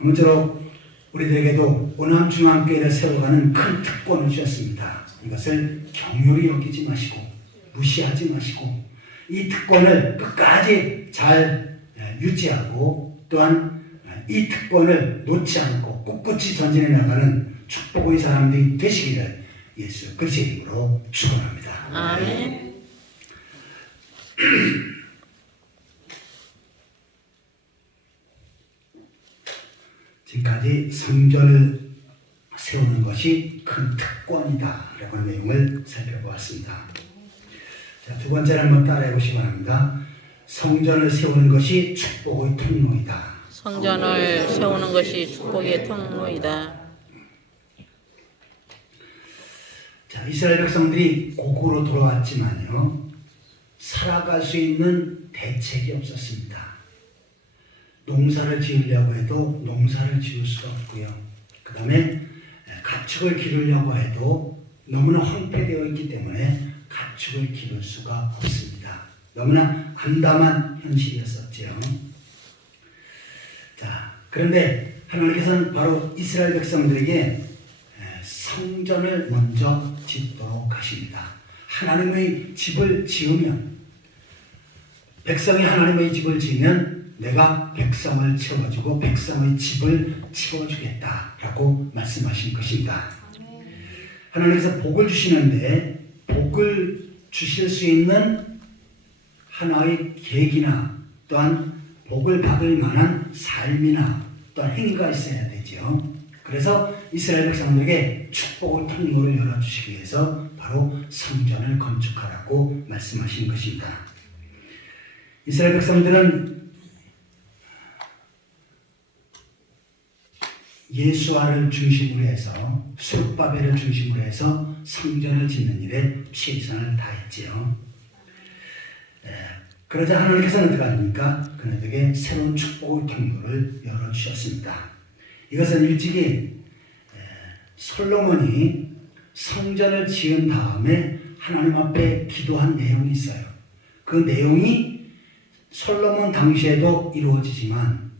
아무쪼록 우리들에게도 오남중앙교회를 세워가는 큰 특권을 주셨습니다. 이것을 경휼히 여기지 마시고 무시하지 마시고 이 특권을 끝까지 잘 유지하고 또한 이 특권을 놓지 않고 꿋꿋이 전진해 나가는 축복의 사람들이 되시기를 예수 그리스도의 이름으로 축원합니다. 아멘. 지금까지 성전을 세우는 것이 큰 특권이다 라고 하는 내용을 살펴보았습니다. 자, 두 번째를 한번 따라해 보시기 바랍니다. 성전을 세우는 것이 축복의 통로이다. 성전을 세우는 것이 축복의 통로이다. 자, 이스라엘 백성들이 고국으로 돌아왔지만요. 살아갈 수 있는 대책이 없었습니다. 농사를 지으려고 해도 농사를 지을 수가 없고요. 그 다음에 가축을 기르려고 해도 너무나 황폐되어 있기 때문에 가축을 기를 수가 없습니다. 너무나 암담한 현실이었었죠. 자, 그런데 하나님께서는 바로 이스라엘 백성들에게 성전을 먼저 짓도록 하십니다. 하나님의 집을 지으면 백성이 하나님의 집을 지으면 내가 백성을 채워주고 백성의 집을 채워주겠다라고 말씀하신 것입니다. 하나님께서 복을 주시는데 복을 주실 수 있는 하나의 계기나 또한 복을 받을 만한 삶이나 또한 행위가 있어야 되죠. 그래서 이스라엘 백성들에게 축복의 통로를 열어주시기 위해서 바로 성전을 건축하라고 말씀하신 것입니다. 이스라엘 백성들은 예수아를 중심으로 해서 수르바벨을 중심으로 해서 성전을 짓는 일에 최선을 다했지요. 그러자 하나님께서는 어떻게 하십니까? 그들에게 새로운 축복의 통로를 열어주셨습니다. 이것은 일찍이 솔로몬이 성전을 지은 다음에 하나님 앞에 기도한 내용이 있어요. 그 내용이 솔로몬 당시에도 이루어지지만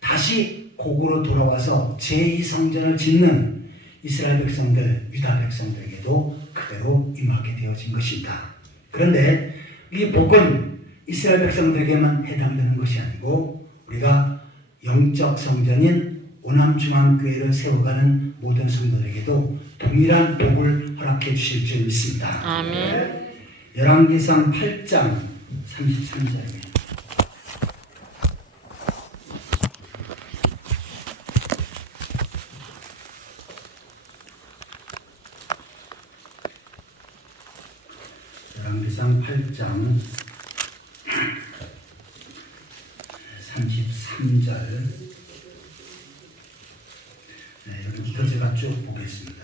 다시 고국으로 돌아와서 제2성전을 짓는 이스라엘 백성들, 유다 백성들에게도 그대로 임하게 되어진 것입니다. 그런데 이 복은 이스라엘 백성들에게만 해당되는 것이 아니고 우리가 영적 성전인 오남중앙교회를 세워가는 모든 성도들에게도 동일한 복을 허락해 주실 줄 믿습니다. 아멘. 열왕기상 8장 33절입니다. 열왕기상 8장 33절. 여기부터 제가 쭉 보겠습니다.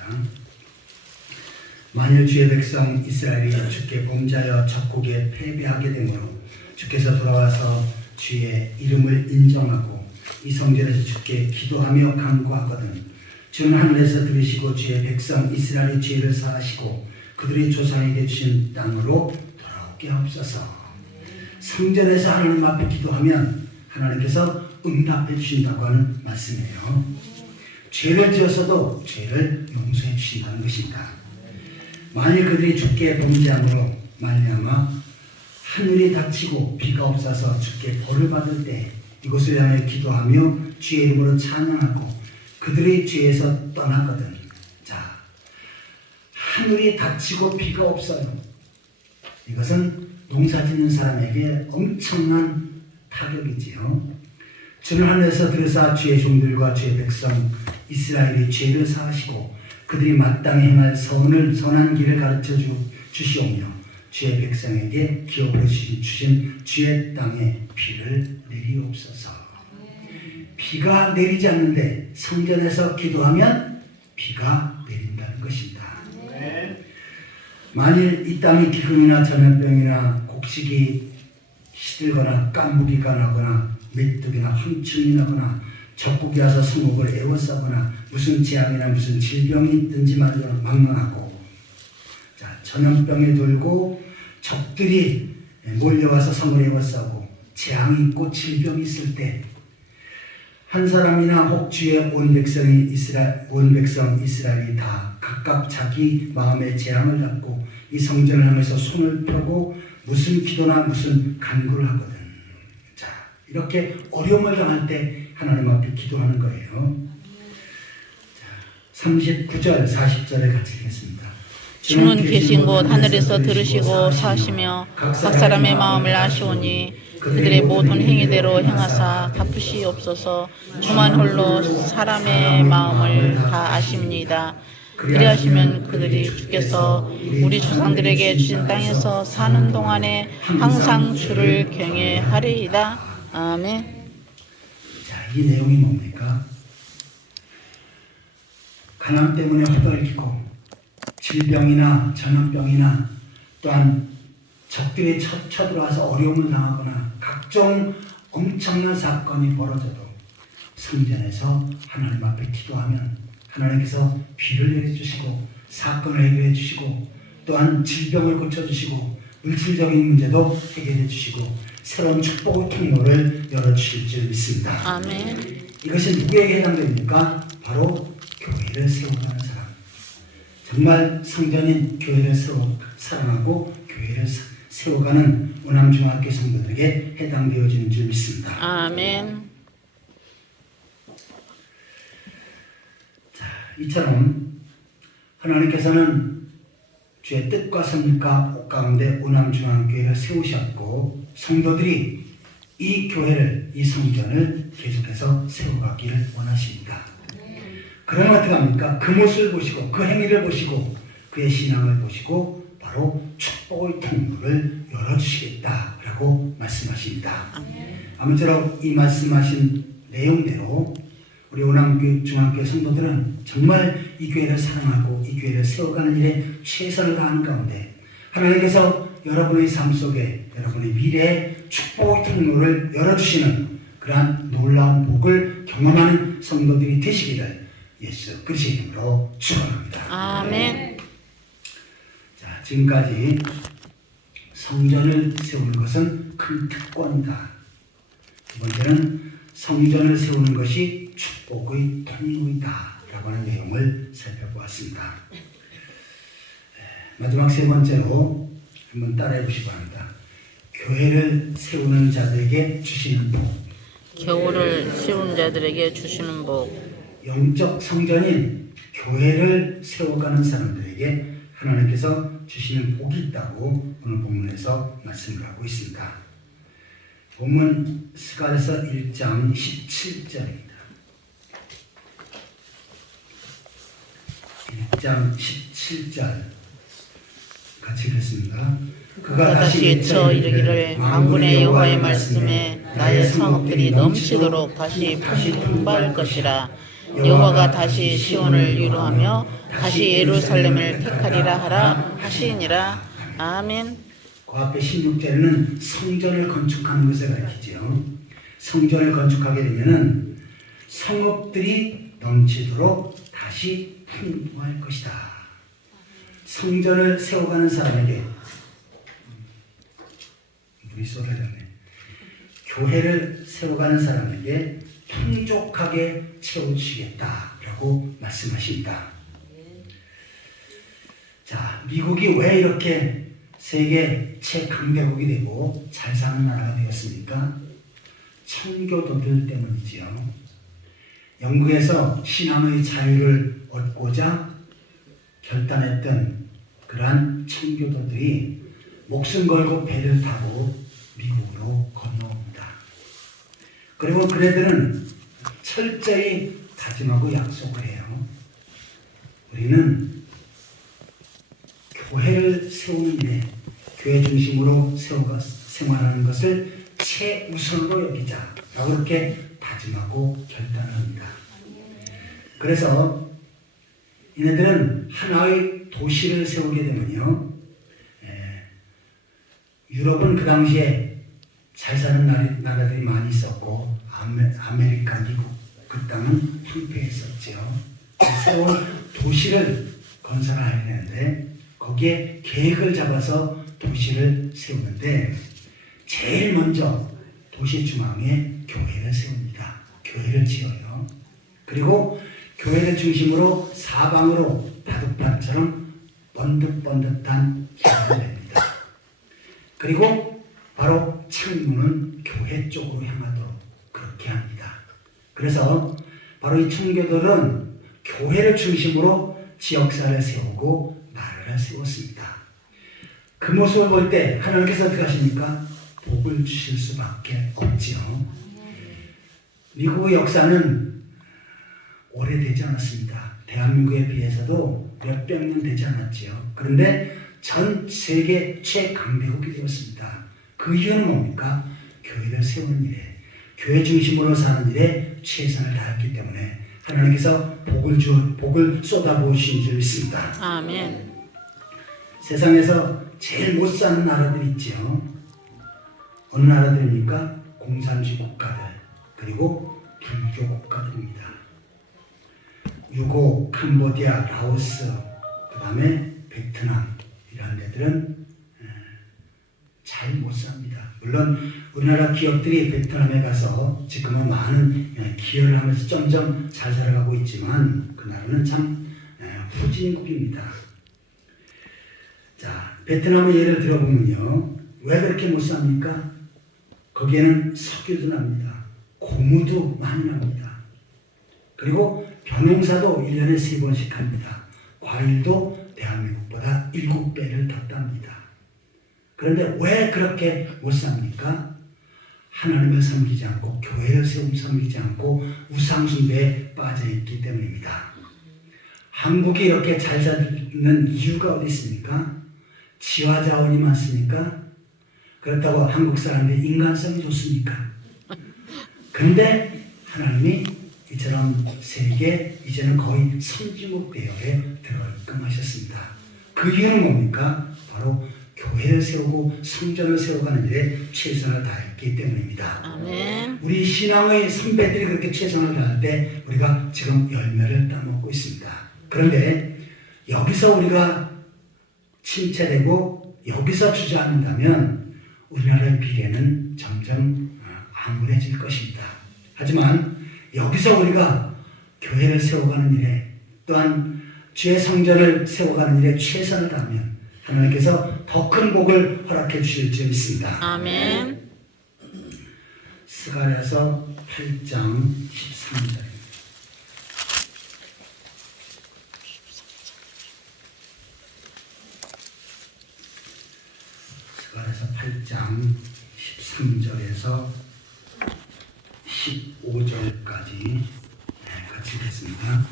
만일 주의 백성 이스라엘이 주께 범죄하여 적국에 패배하게 되므로 주께서 돌아와서 주의 이름을 인정하고 이 성전에서 주께 기도하며 간구하거든 주는 하늘에서 들으시고 주의 백성 이스라엘의 죄를 사하시고 그들의 조상에게 주신 땅으로 돌아오게 하옵소서. 성전에서 하나님 앞에 기도하면 하나님께서 응답해 주신다고 하는 말씀이에요. 죄를 지었어도 죄를 용서해 주신다는 것입니다. 만일 그들이 주께 범죄함으로 말미암아 하늘이 닫히고 비가 없어서 주께 벌을 받을 때 이곳을 향해 기도하며 주의 이름으로 찬양하고 그들의 죄에서 떠나거든. 자, 하늘이 닫히고 비가 없어요. 이것은 농사짓는 사람에게 엄청난 타격이지요. 주는 하늘에서 들으사 주의 종들과 주의 백성 이스라엘의 죄를 사하시고 그들이 마땅히 행할 선한 길을 가르쳐 주시오며 주의 백성에게 기업으로 주신 주의 땅에 비를 내리옵소서. 비가 내리지 않는데 성전에서 기도하면 비가 내린다는 것입니다. 만일 이 땅이 기근이나 전염병이나 곡식이 시들거나 깐부기가 나거나 메뚜기나 황충이 나거나 적국이 와서 성읍을 에워싸거나 무슨 재앙이나 무슨 질병이 있든지 막론하고 자, 전염병이 돌고 적들이 몰려와서 성을 에워싸고 재앙이 있고 질병이 있을 때 한 사람이나 혹 주의 온 백성 이스라엘이 다 각각 자기 마음의 재앙을 잡고 이 성전을 향해서 손을 펴고 무슨 기도나 무슨 간구를 하거든. 자, 이렇게 어려움을 당할 때 하나님 앞에 기도하는 거예요. 자, 39절 40절에 같이 읽겠습니다. 주는 계신 곳 하늘에서 들으시고 사시며 각 사람의 마음을 아시오니 그들의 모든 행위대로 행하사 갚으시옵소서. 주만 홀로 사람의 마음을 다 아십니다. 그리하시면 그들이 주께서 우리 조상들에게 주신 땅에서 사는 동안에 항상 주를 경외하리이다. 아멘. 자, 이 내용이 뭡니까? 가난 때문에 허덕이고 질병이나 전염병이나 또한 적들이 쳐들어와서 어려움을 당하거나 각종 엄청난 사건이 벌어져도 성전에서 하나님 앞에 기도하면 하나님께서 비를 내려주시고 사건을 해결해 주시고 또한 질병을 고쳐주시고 물질적인 문제도 해결해 주시고 새로운 축복의 통로를 열어주실 줄 믿습니다. 아멘. 이것이 누구에게 해당됩니까? 바로 교회를 세워가는 사람. 정말 성전인 교회를 사랑하고 교회를 세워가는 오남중학교 성도들에게 해당되어지는 줄 믿습니다. 아멘. 자, 이처럼 하나님께서는 주의 뜻과 섭리가 가운데 오남중앙교회를 세우셨고 성도들이 이 교회를, 이 성전을 계속해서 세워가기를 원하십니다. 그러면 어떻게 합니까? 그 모습을 보시고 그 행위를 보시고 그의 신앙을 보시고 바로 축복의 통로를 열어주시겠다라고 말씀하십니다. 아무쪼록 이 말씀하신 내용대로 우리 오남중앙교회 성도들은 정말 이 교회를 사랑하고 이 교회를 세워가는 일에 최선을 다하는 가운데 하나님께서 여러분의 삶 속에 여러분의 미래의 축복의 통로를 열어주시는 그러한 놀라운 복을 경험하는 성도들이 되시기를 예수 그리스도의 이름으로 축원합니다. 아멘. 자, 지금까지 성전을 세우는 것은 큰 특권이다. 두 번째는 성전을 세우는 것이 축복의 통로이다 라고 하는 내용을 살펴보았습니다. 마지막 세 번째로 한번 따라해 보시기 바랍니다. 교회를 세우는 자들에게 주시는 복. 겨울을 씌운 자들에게 주시는 복. 영적 성전인 교회를 세워가는 사람들에게 하나님께서 주시는 복이 있다고 오늘 본문에서 말씀을 하고 있습니다. 본문 스가랴서 1장 17절입니다. 1장 17절 같이 읽겠습니다. 그가 다시 외쳐 이르기를 만군의 여호와의 말씀에 나의 성읍들이 넘치도록 다시 풍부할 것이라. 여호와가 다시 시온을 위로하며 다시 예루살렘을 택하리라 하라 하시니라. 아멘. 그 앞에 16절에는 성전을 건축하는 것을 가리키죠. 성전을 건축하게 되면은 성읍들이 넘치도록 다시 풍부할 것이다. 성전을 세워가는 사람에게 물이 쏟아졌네. 교회를 세워가는 사람에게 풍족하게 채워주시겠다라고 말씀하십니다. 자, 미국이 왜 이렇게 세계 최강대국이 되고 잘 사는 나라가 되었습니까? 청교도들 때문이지요. 영국에서 신앙의 자유를 얻고자 결단했던 그러한 청교도들이 목숨 걸고 배를 타고 미국으로 건너옵니다. 그리고 그네들은 철저히 다짐하고 약속을 해요. 우리는 교회를 세우는 일에 교회 중심으로 생활하는 것을 최우선으로 여기자 라고 그렇게 다짐하고 결단을 합니다. 그래서 이네들은 하나의 도시를 세우게 되면요, 유럽은 그 당시에 잘 사는 나라들이 많이 있었고 아메리카, 미국 그 땅은 황폐했었죠. 새로운 도시를 건설해야 되는데 거기에 계획을 잡아서 도시를 세우는데 제일 먼저 도시 중앙에 교회를 세웁니다. 교회를 지어요. 그리고 교회를 중심으로 사방으로 바둑판처럼 번득번득한 길을 냅니다. 그리고 바로 창문은 교회 쪽으로 향하도록 그렇게 합니다. 그래서 바로 이 청교도는 교회를 중심으로 지역사를 세우고 나라를 세웠습니다. 그 모습을 볼 때 하나님께서 어떻게 하십니까? 복을 주실 수밖에 없지요. 미국의 역사는 오래되지 않았습니다. 대한민국에 비해서도 몇백 년 되지 않았지요. 그런데 전 세계 최강대국이 되었습니다. 그 이유는 뭡니까? 교회를 세우는 일에, 교회 중심으로 사는 일에 최선을 다했기 때문에 하나님께서 복을 쏟아부으신 줄 믿습니다. 아멘. 세상에서 제일 못 사는 나라들이 있지요. 어느 나라들입니까? 공산주의 국가들, 그리고 불교 국가들입니다. 유고, 캄보디아, 라오스, 그 다음에 베트남 이런 데들은 잘 못 삽니다. 물론 우리나라 기업들이 베트남에 가서 지금은 많은 기여를 하면서 점점 잘 살아가고 있지만 그 나라는 참 후진국입니다. 자, 베트남의 예를 들어보면요, 왜 그렇게 못 삽니까? 거기에는 석유도 납니다. 고무도 많이 납니다. 그리고 벼농사도 1년에 3번씩 합니다. 과일도 대한민국보다 7배를 더 땁니다. 그런데 왜 그렇게 못 삽니까? 하나님을 섬기지 않고 교회를 섬기지 않고 우상숭배에 빠져있기 때문입니다. 한국이 이렇게 잘 사는 이유가 어디 있습니까? 지화자원이 많습니까? 그렇다고 한국 사람들이 인간성이 좋습니까? 그런데 하나님이 이처럼 세계 이제는 거의 선진국 대열에 들어있끔 하셨습니다. 그 이유는 뭡니까? 바로 교회를 세우고 성전을 세워가는 일에 최선을 다했기 때문입니다. 아멘. 우리 신앙의 선배들이 그렇게 최선을 다할 때 우리가 지금 열매를 따먹고 있습니다. 그런데 여기서 우리가 침체되고 여기서 주저앉는다면 우리나라의 비례는 점점 암울해질 것입니다. 하지만 여기서 우리가 교회를 세워가는 일에 또한 주의 성전을 세워가는 일에 최선을 다하면 하나님께서 더 큰 복을 허락해 주실 줄 믿습니다. 아멘. 스가랴서 8장 13절입니다. 스가랴서 8장 13절에서 15절까지 같이 읽겠습니다.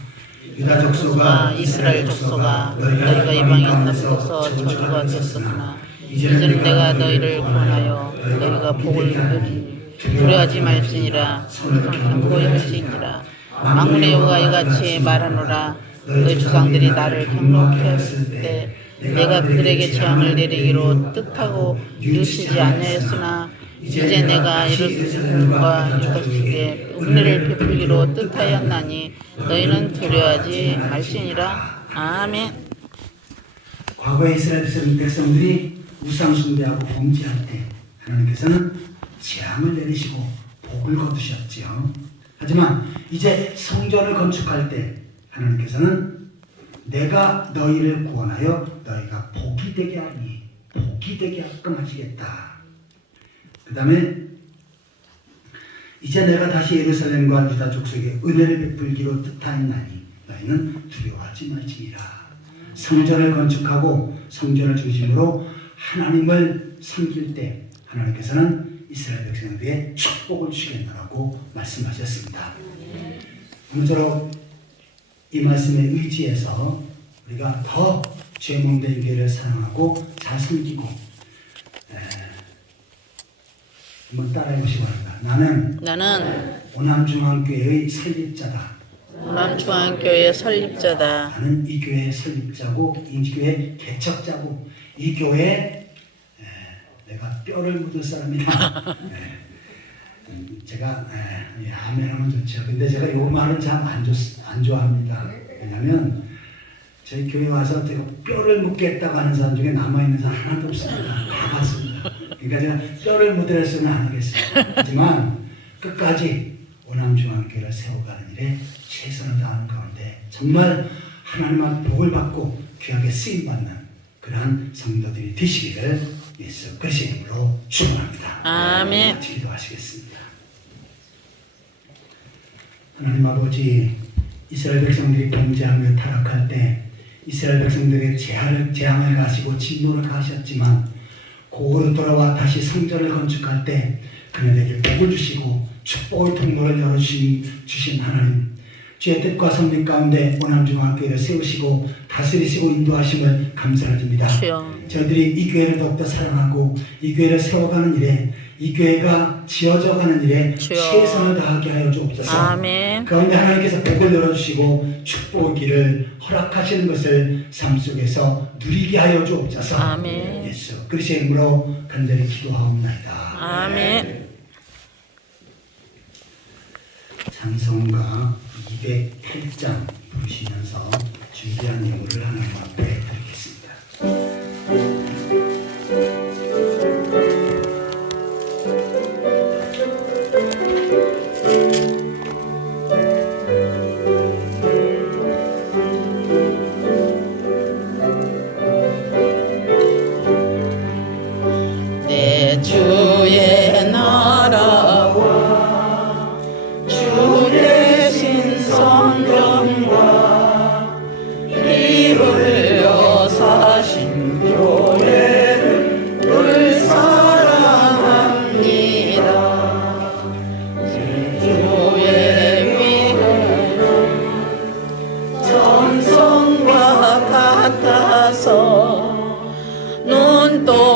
유다 족속아 이스라엘 족속아 너희가 이방인 앞에서 저주가 됐었으나 이제는 내가 너희를 구원하여 너희가 복을 누리니 두려워하지 말지니라 경고히 할지니라. 만군의 여호와가 이같이 말하노라. 너희 조상들이 나를 경록했을 때 내가 그들에게 재앙을 내리기로 뜻하고 이루시지 아니하였으나 이제 내가 이웃과 이웃에게 은혜를 베풀기로 뜻하였나니 너희는 두려워하지 말지니라. 아멘. 과거에 이스라엘 백성들이 우상 숭배하고 범죄할 때 하나님께서는 재앙을 내리시고 복을 거두셨지요. 하지만 이제 성전을 건축할 때 하나님께서는 내가 너희를 구원하여 너희가 복이 되게 하니 복이 되게 하끔 하시겠다. 그 다음에 이제 내가 다시 예루살렘과 유다 족속에 은혜를 베풀기로 뜻하였나니 너희는 두려워하지 말지니라. 성전을 건축하고 성전을 중심으로 하나님을 섬길 때 하나님께서는 이스라엘 백성들에게 축복을 주시겠노라고 말씀하셨습니다. 아무쪼록 이 말씀에 의지해서 우리가 더 죄몽된 교회를 사랑하고 잘 섬기고 한번 따라해 보시기 바랍니다. 나는 오남중앙교회의 설립자다. 오남중앙교회 설립자다. 나는 이 교회의 설립자고 이 교회의 개척자고 이 교회에 내가 뼈를 묻을 사람이다. 제가 아멘하면 좋죠. 근데 제가 요 말은 참 안 좋아합니다. 왜냐하면 저희 교회 와서 제가 뼈를 묻겠다고 하는 사람 중에 남아있는 사람 하나도 없습니다. 다 갔습니다. 그러니까 제가 뼈를 묻으라 수는 안 하겠습니다. 하지만 끝까지 오남중앙교회를 세워가는 일에 최선을 다하는 가운데 정말 하나님 앞 복을 받고 귀하게 쓰임받는 그러한 성도들이 되시기를 예수 그리스도의 이름으로 축원합니다. 아멘. 같이 기도하시겠습니다. 하나님 아버지, 이스라엘 백성들이 범죄하며 타락할 때 이스라엘 백성들에게 재앙을 가시고 진노를 가하셨지만 고으로 돌아와 다시 성전을 건축할 때 그들에게 복을 주시고 축복의 통로를 열어주신 하나님, 주의 뜻과 섭리 가운데 오남중앙교회를 세우시고 다스리시고 인도하심을 감사드립니다. 저희들이 이 교회를 더욱더 사랑하고 이 교회를 세워가는 일에 이 교회가 지어져가는 일에 최선을 다하게 하여 주옵소서. 아멘. 그런데 하나님께서 복을 열어주시고 축복의 길을 허락하시는 것을 삶 속에서 누리게 하여 주옵소서. 아멘. 예수 그리스도의 이름으로 간절히 기도하옵나이다. 아멘. 찬송가 208장 부르시면서 준비한 예물을 하나님 앞에 드리겠습니다. 내 주의 나라와 주 대신 성령과 피 흘려 사신 교회를 늘 사랑합니다. 주의 위하여 전성과 같아서 눈동자같이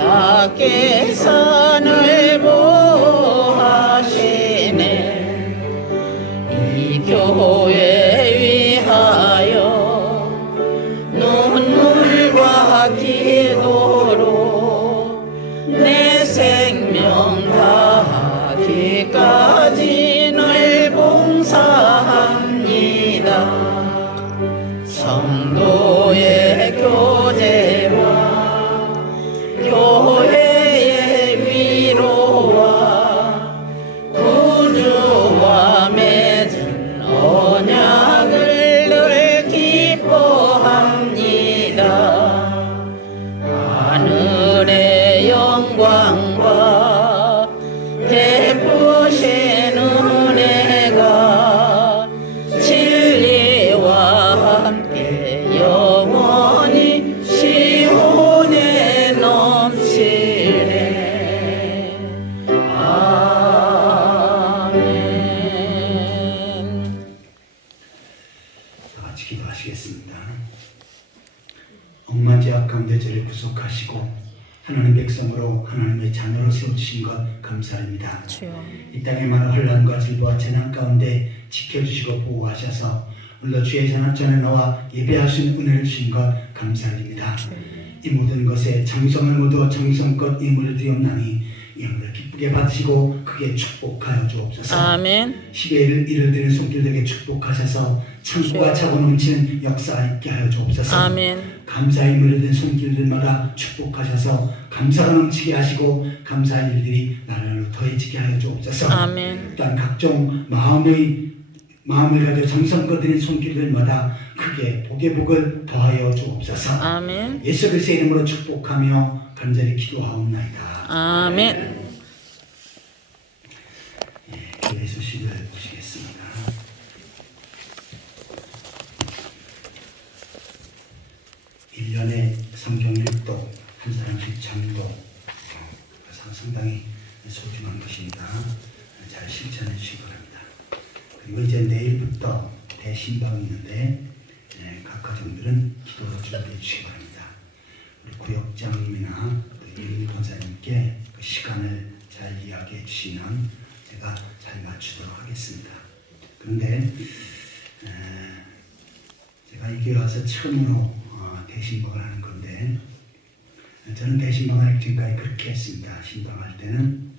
악의 산을 보하시네. 이 교회 위하여 눈물과 기도로 내 생명 다하기까지 늘 봉사합니다. 성도의 교제와 교회의 위로와 구주와 맺은 죄악 가운데 저를 구속하시고 하나님 백성으로 하나님의 자녀로 세워주신 것 감사합니다. 주여. 이 땅의 많은 혼란과 질보와 재난 가운데 지켜주시고 보호하셔서 오늘도 주의 전합전에 나와 예배하신 은혜를 주신 것 감사드립니다. 이 모든 것에 정성을 모두 정성껏 예물을 드렸나니 예물을 기쁘게 받으시고 크게 축복하여 주옵소서. 아멘. 10의 1을 드리는 손길들에게 축복하셔서 창고가 차고 넘치는 역사 있게 하여 주옵소서. 아멘. 감사의 예물을 드린 손길들마다 축복하셔서 감사가 넘치게 하시고 감사의 일들이 날로 더해지게 하여 주옵소서. 아멘. 또한 각종 마음을 가져 정성껏 드린 손길들마다 크게 복의 복을 더하여 주옵소서. 아멘. 예수 그리스도의 이름으로 축복하며 간절히 기도하옵나이다. 아멘. 교회 소식을 보시겠습니다. 1년에 성경 읽도 한 사람씩 전도 상당히 소중한 것입니다. 잘 실천해 주시기 바랍니다. 그리고 이제 내일부터 대신방이 있는데 각 가정들은 기도로 준비해 주시기 바랍니다. 우리 구역장님이나 유민 권사님께 그 시간을 잘 이야기해 주시면 제가 잘 맞추도록 하겠습니다. 그런데 제가 이 교회 와서 처음으로 대신방을 하는 건데 저는 대신방을 지금까지 그렇게 했습니다. 신방할 때는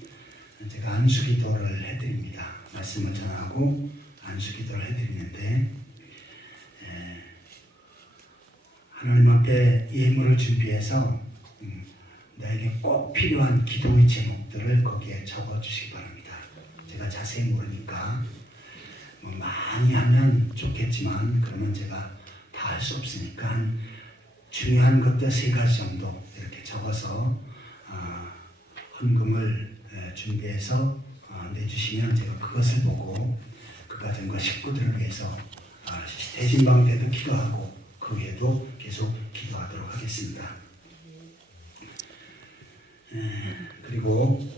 제가 안수기도를 해드립니다. 말씀을 전하고 안수기도를 해드리는데 하나님 앞에 예물을 준비해서 나에게 꼭 필요한 기도의 제목들을 거기에 적어주시기 바랍니다. 제가 자세히 모르니까 뭐 많이 하면 좋겠지만 그러면 제가 다 할 수 없으니까 중요한 것들 3가지 정도 이렇게 적어서 헌금을 준비해서 내주시면 제가 그것을 보고 그 가정과 식구들을 위해서 대신방 때도 기도하고 그 외에도 계속 기도하도록 하겠습니다. 그리고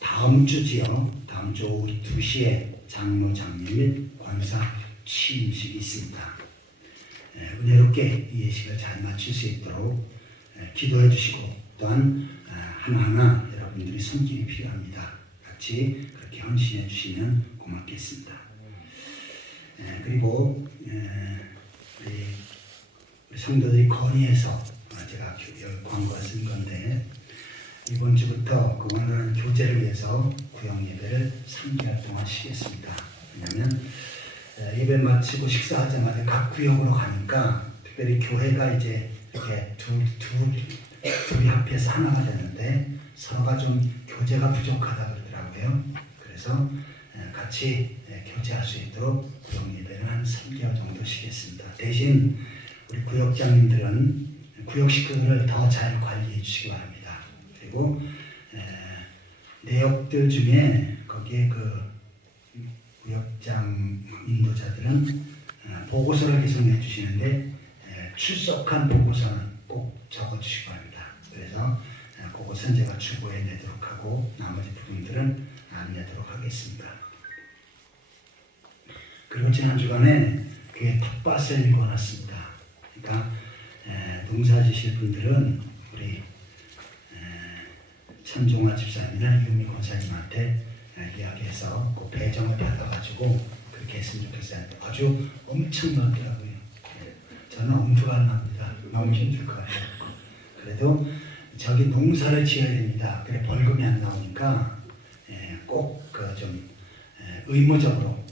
다음 주지요. 다음 주 오후 2시에 장로 장례 및 권사 취임식이 있습니다. 은혜롭게 이 예식을 잘 마칠 수 있도록 기도해 주시고 또한 하나하나 여러분들이 손길이 필요합니다. 같이 그렇게 헌신해 주시면 고맙겠습니다. 그리고 우리 성도들이 건의해서 제가 광고를 쓴 건데 이번 주부터 그 원하는 교제를 위해서 구역 예배를 3개월 동안 쉬겠습니다. 왜냐하면 예배 마치고 식사하자마자 각 구역으로 가니까 특별히 교회가 이제 이렇게 둘이 합해서 하나가 되는데 서로가 좀 교제가 부족하다 그러더라고요. 그래서 같이 교제할 수 있도록 구역 예배를 한 3개월 정도 쉬겠습니다. 대신 우리 구역장님들은 구역 식구들을 더 잘 관리해 주시기 바랍니다. 그리고 내역들 중에 거기에 그 구역장 인도자들은 보고서를 계속 내주시는데 출석한 보고서는 꼭 적어주시기 바랍니다. 그래서 그것은 제가 추후에 내도록 하고 나머지 부분들은 안 내도록 하겠습니다. 그리고 지난 주간에 그의 텃밭을 읽어놨습니다. 그러니까 농사 지실 분들은 우리 천종화 집사님이나 유미 권사님한테 이야기해서 그 배정을 받아가지고 그렇게 했으면 좋겠어요. 아주 엄청 많더라고요. 저는 엄두가 안 납니다. 너무 힘들 거예요. 그래도 저기 농사를 지어야 됩니다. 그래 벌금이 안 나오니까 꼭 그 좀 의무적으로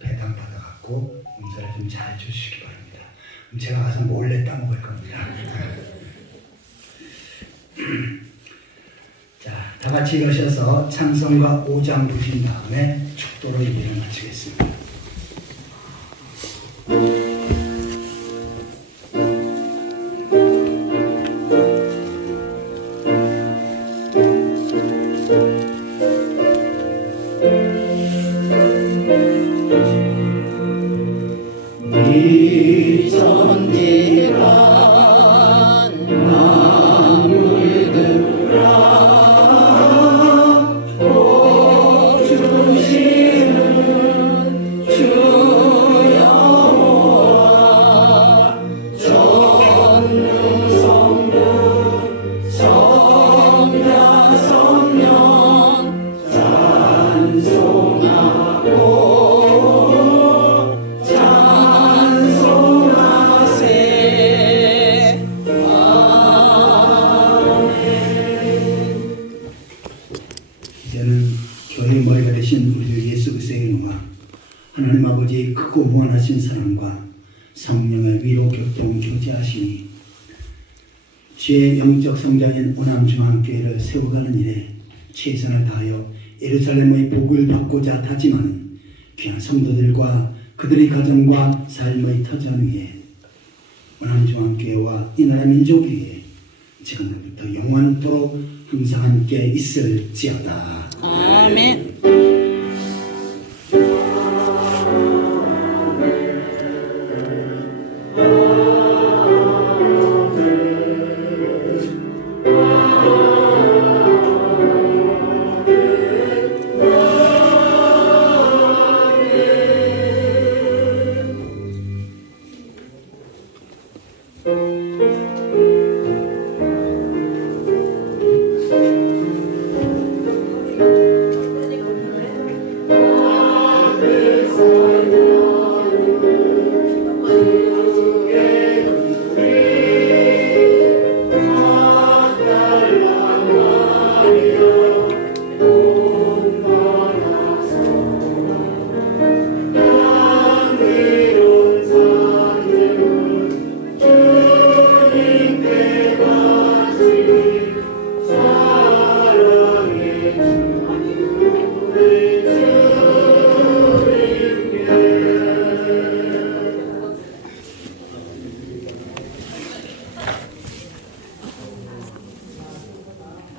배당 받아갖고 농사를 좀 잘 주시기 바랍니다. 그럼 제가 가서 몰래 따먹을 겁니다. 자, 다 같이 일어서서 찬송가 5장 부신 다음에 축도로 예배를 마치겠습니다. 주시는 하나님 아버지의 크고 무한하신 사랑과 성령의 위로 교통 교제하시니 주의 영적 성장인 오남중앙교회를 세워가는 일에 최선을 다하여 예루살렘의 복을 받고자 다짐하는 귀한 성도들과 그들의 가정과 삶의 터전 위에 오남중앙교회와 이 나라 민족 위에 지금부터 영원토록 항상 함께 있을지어다. 아멘.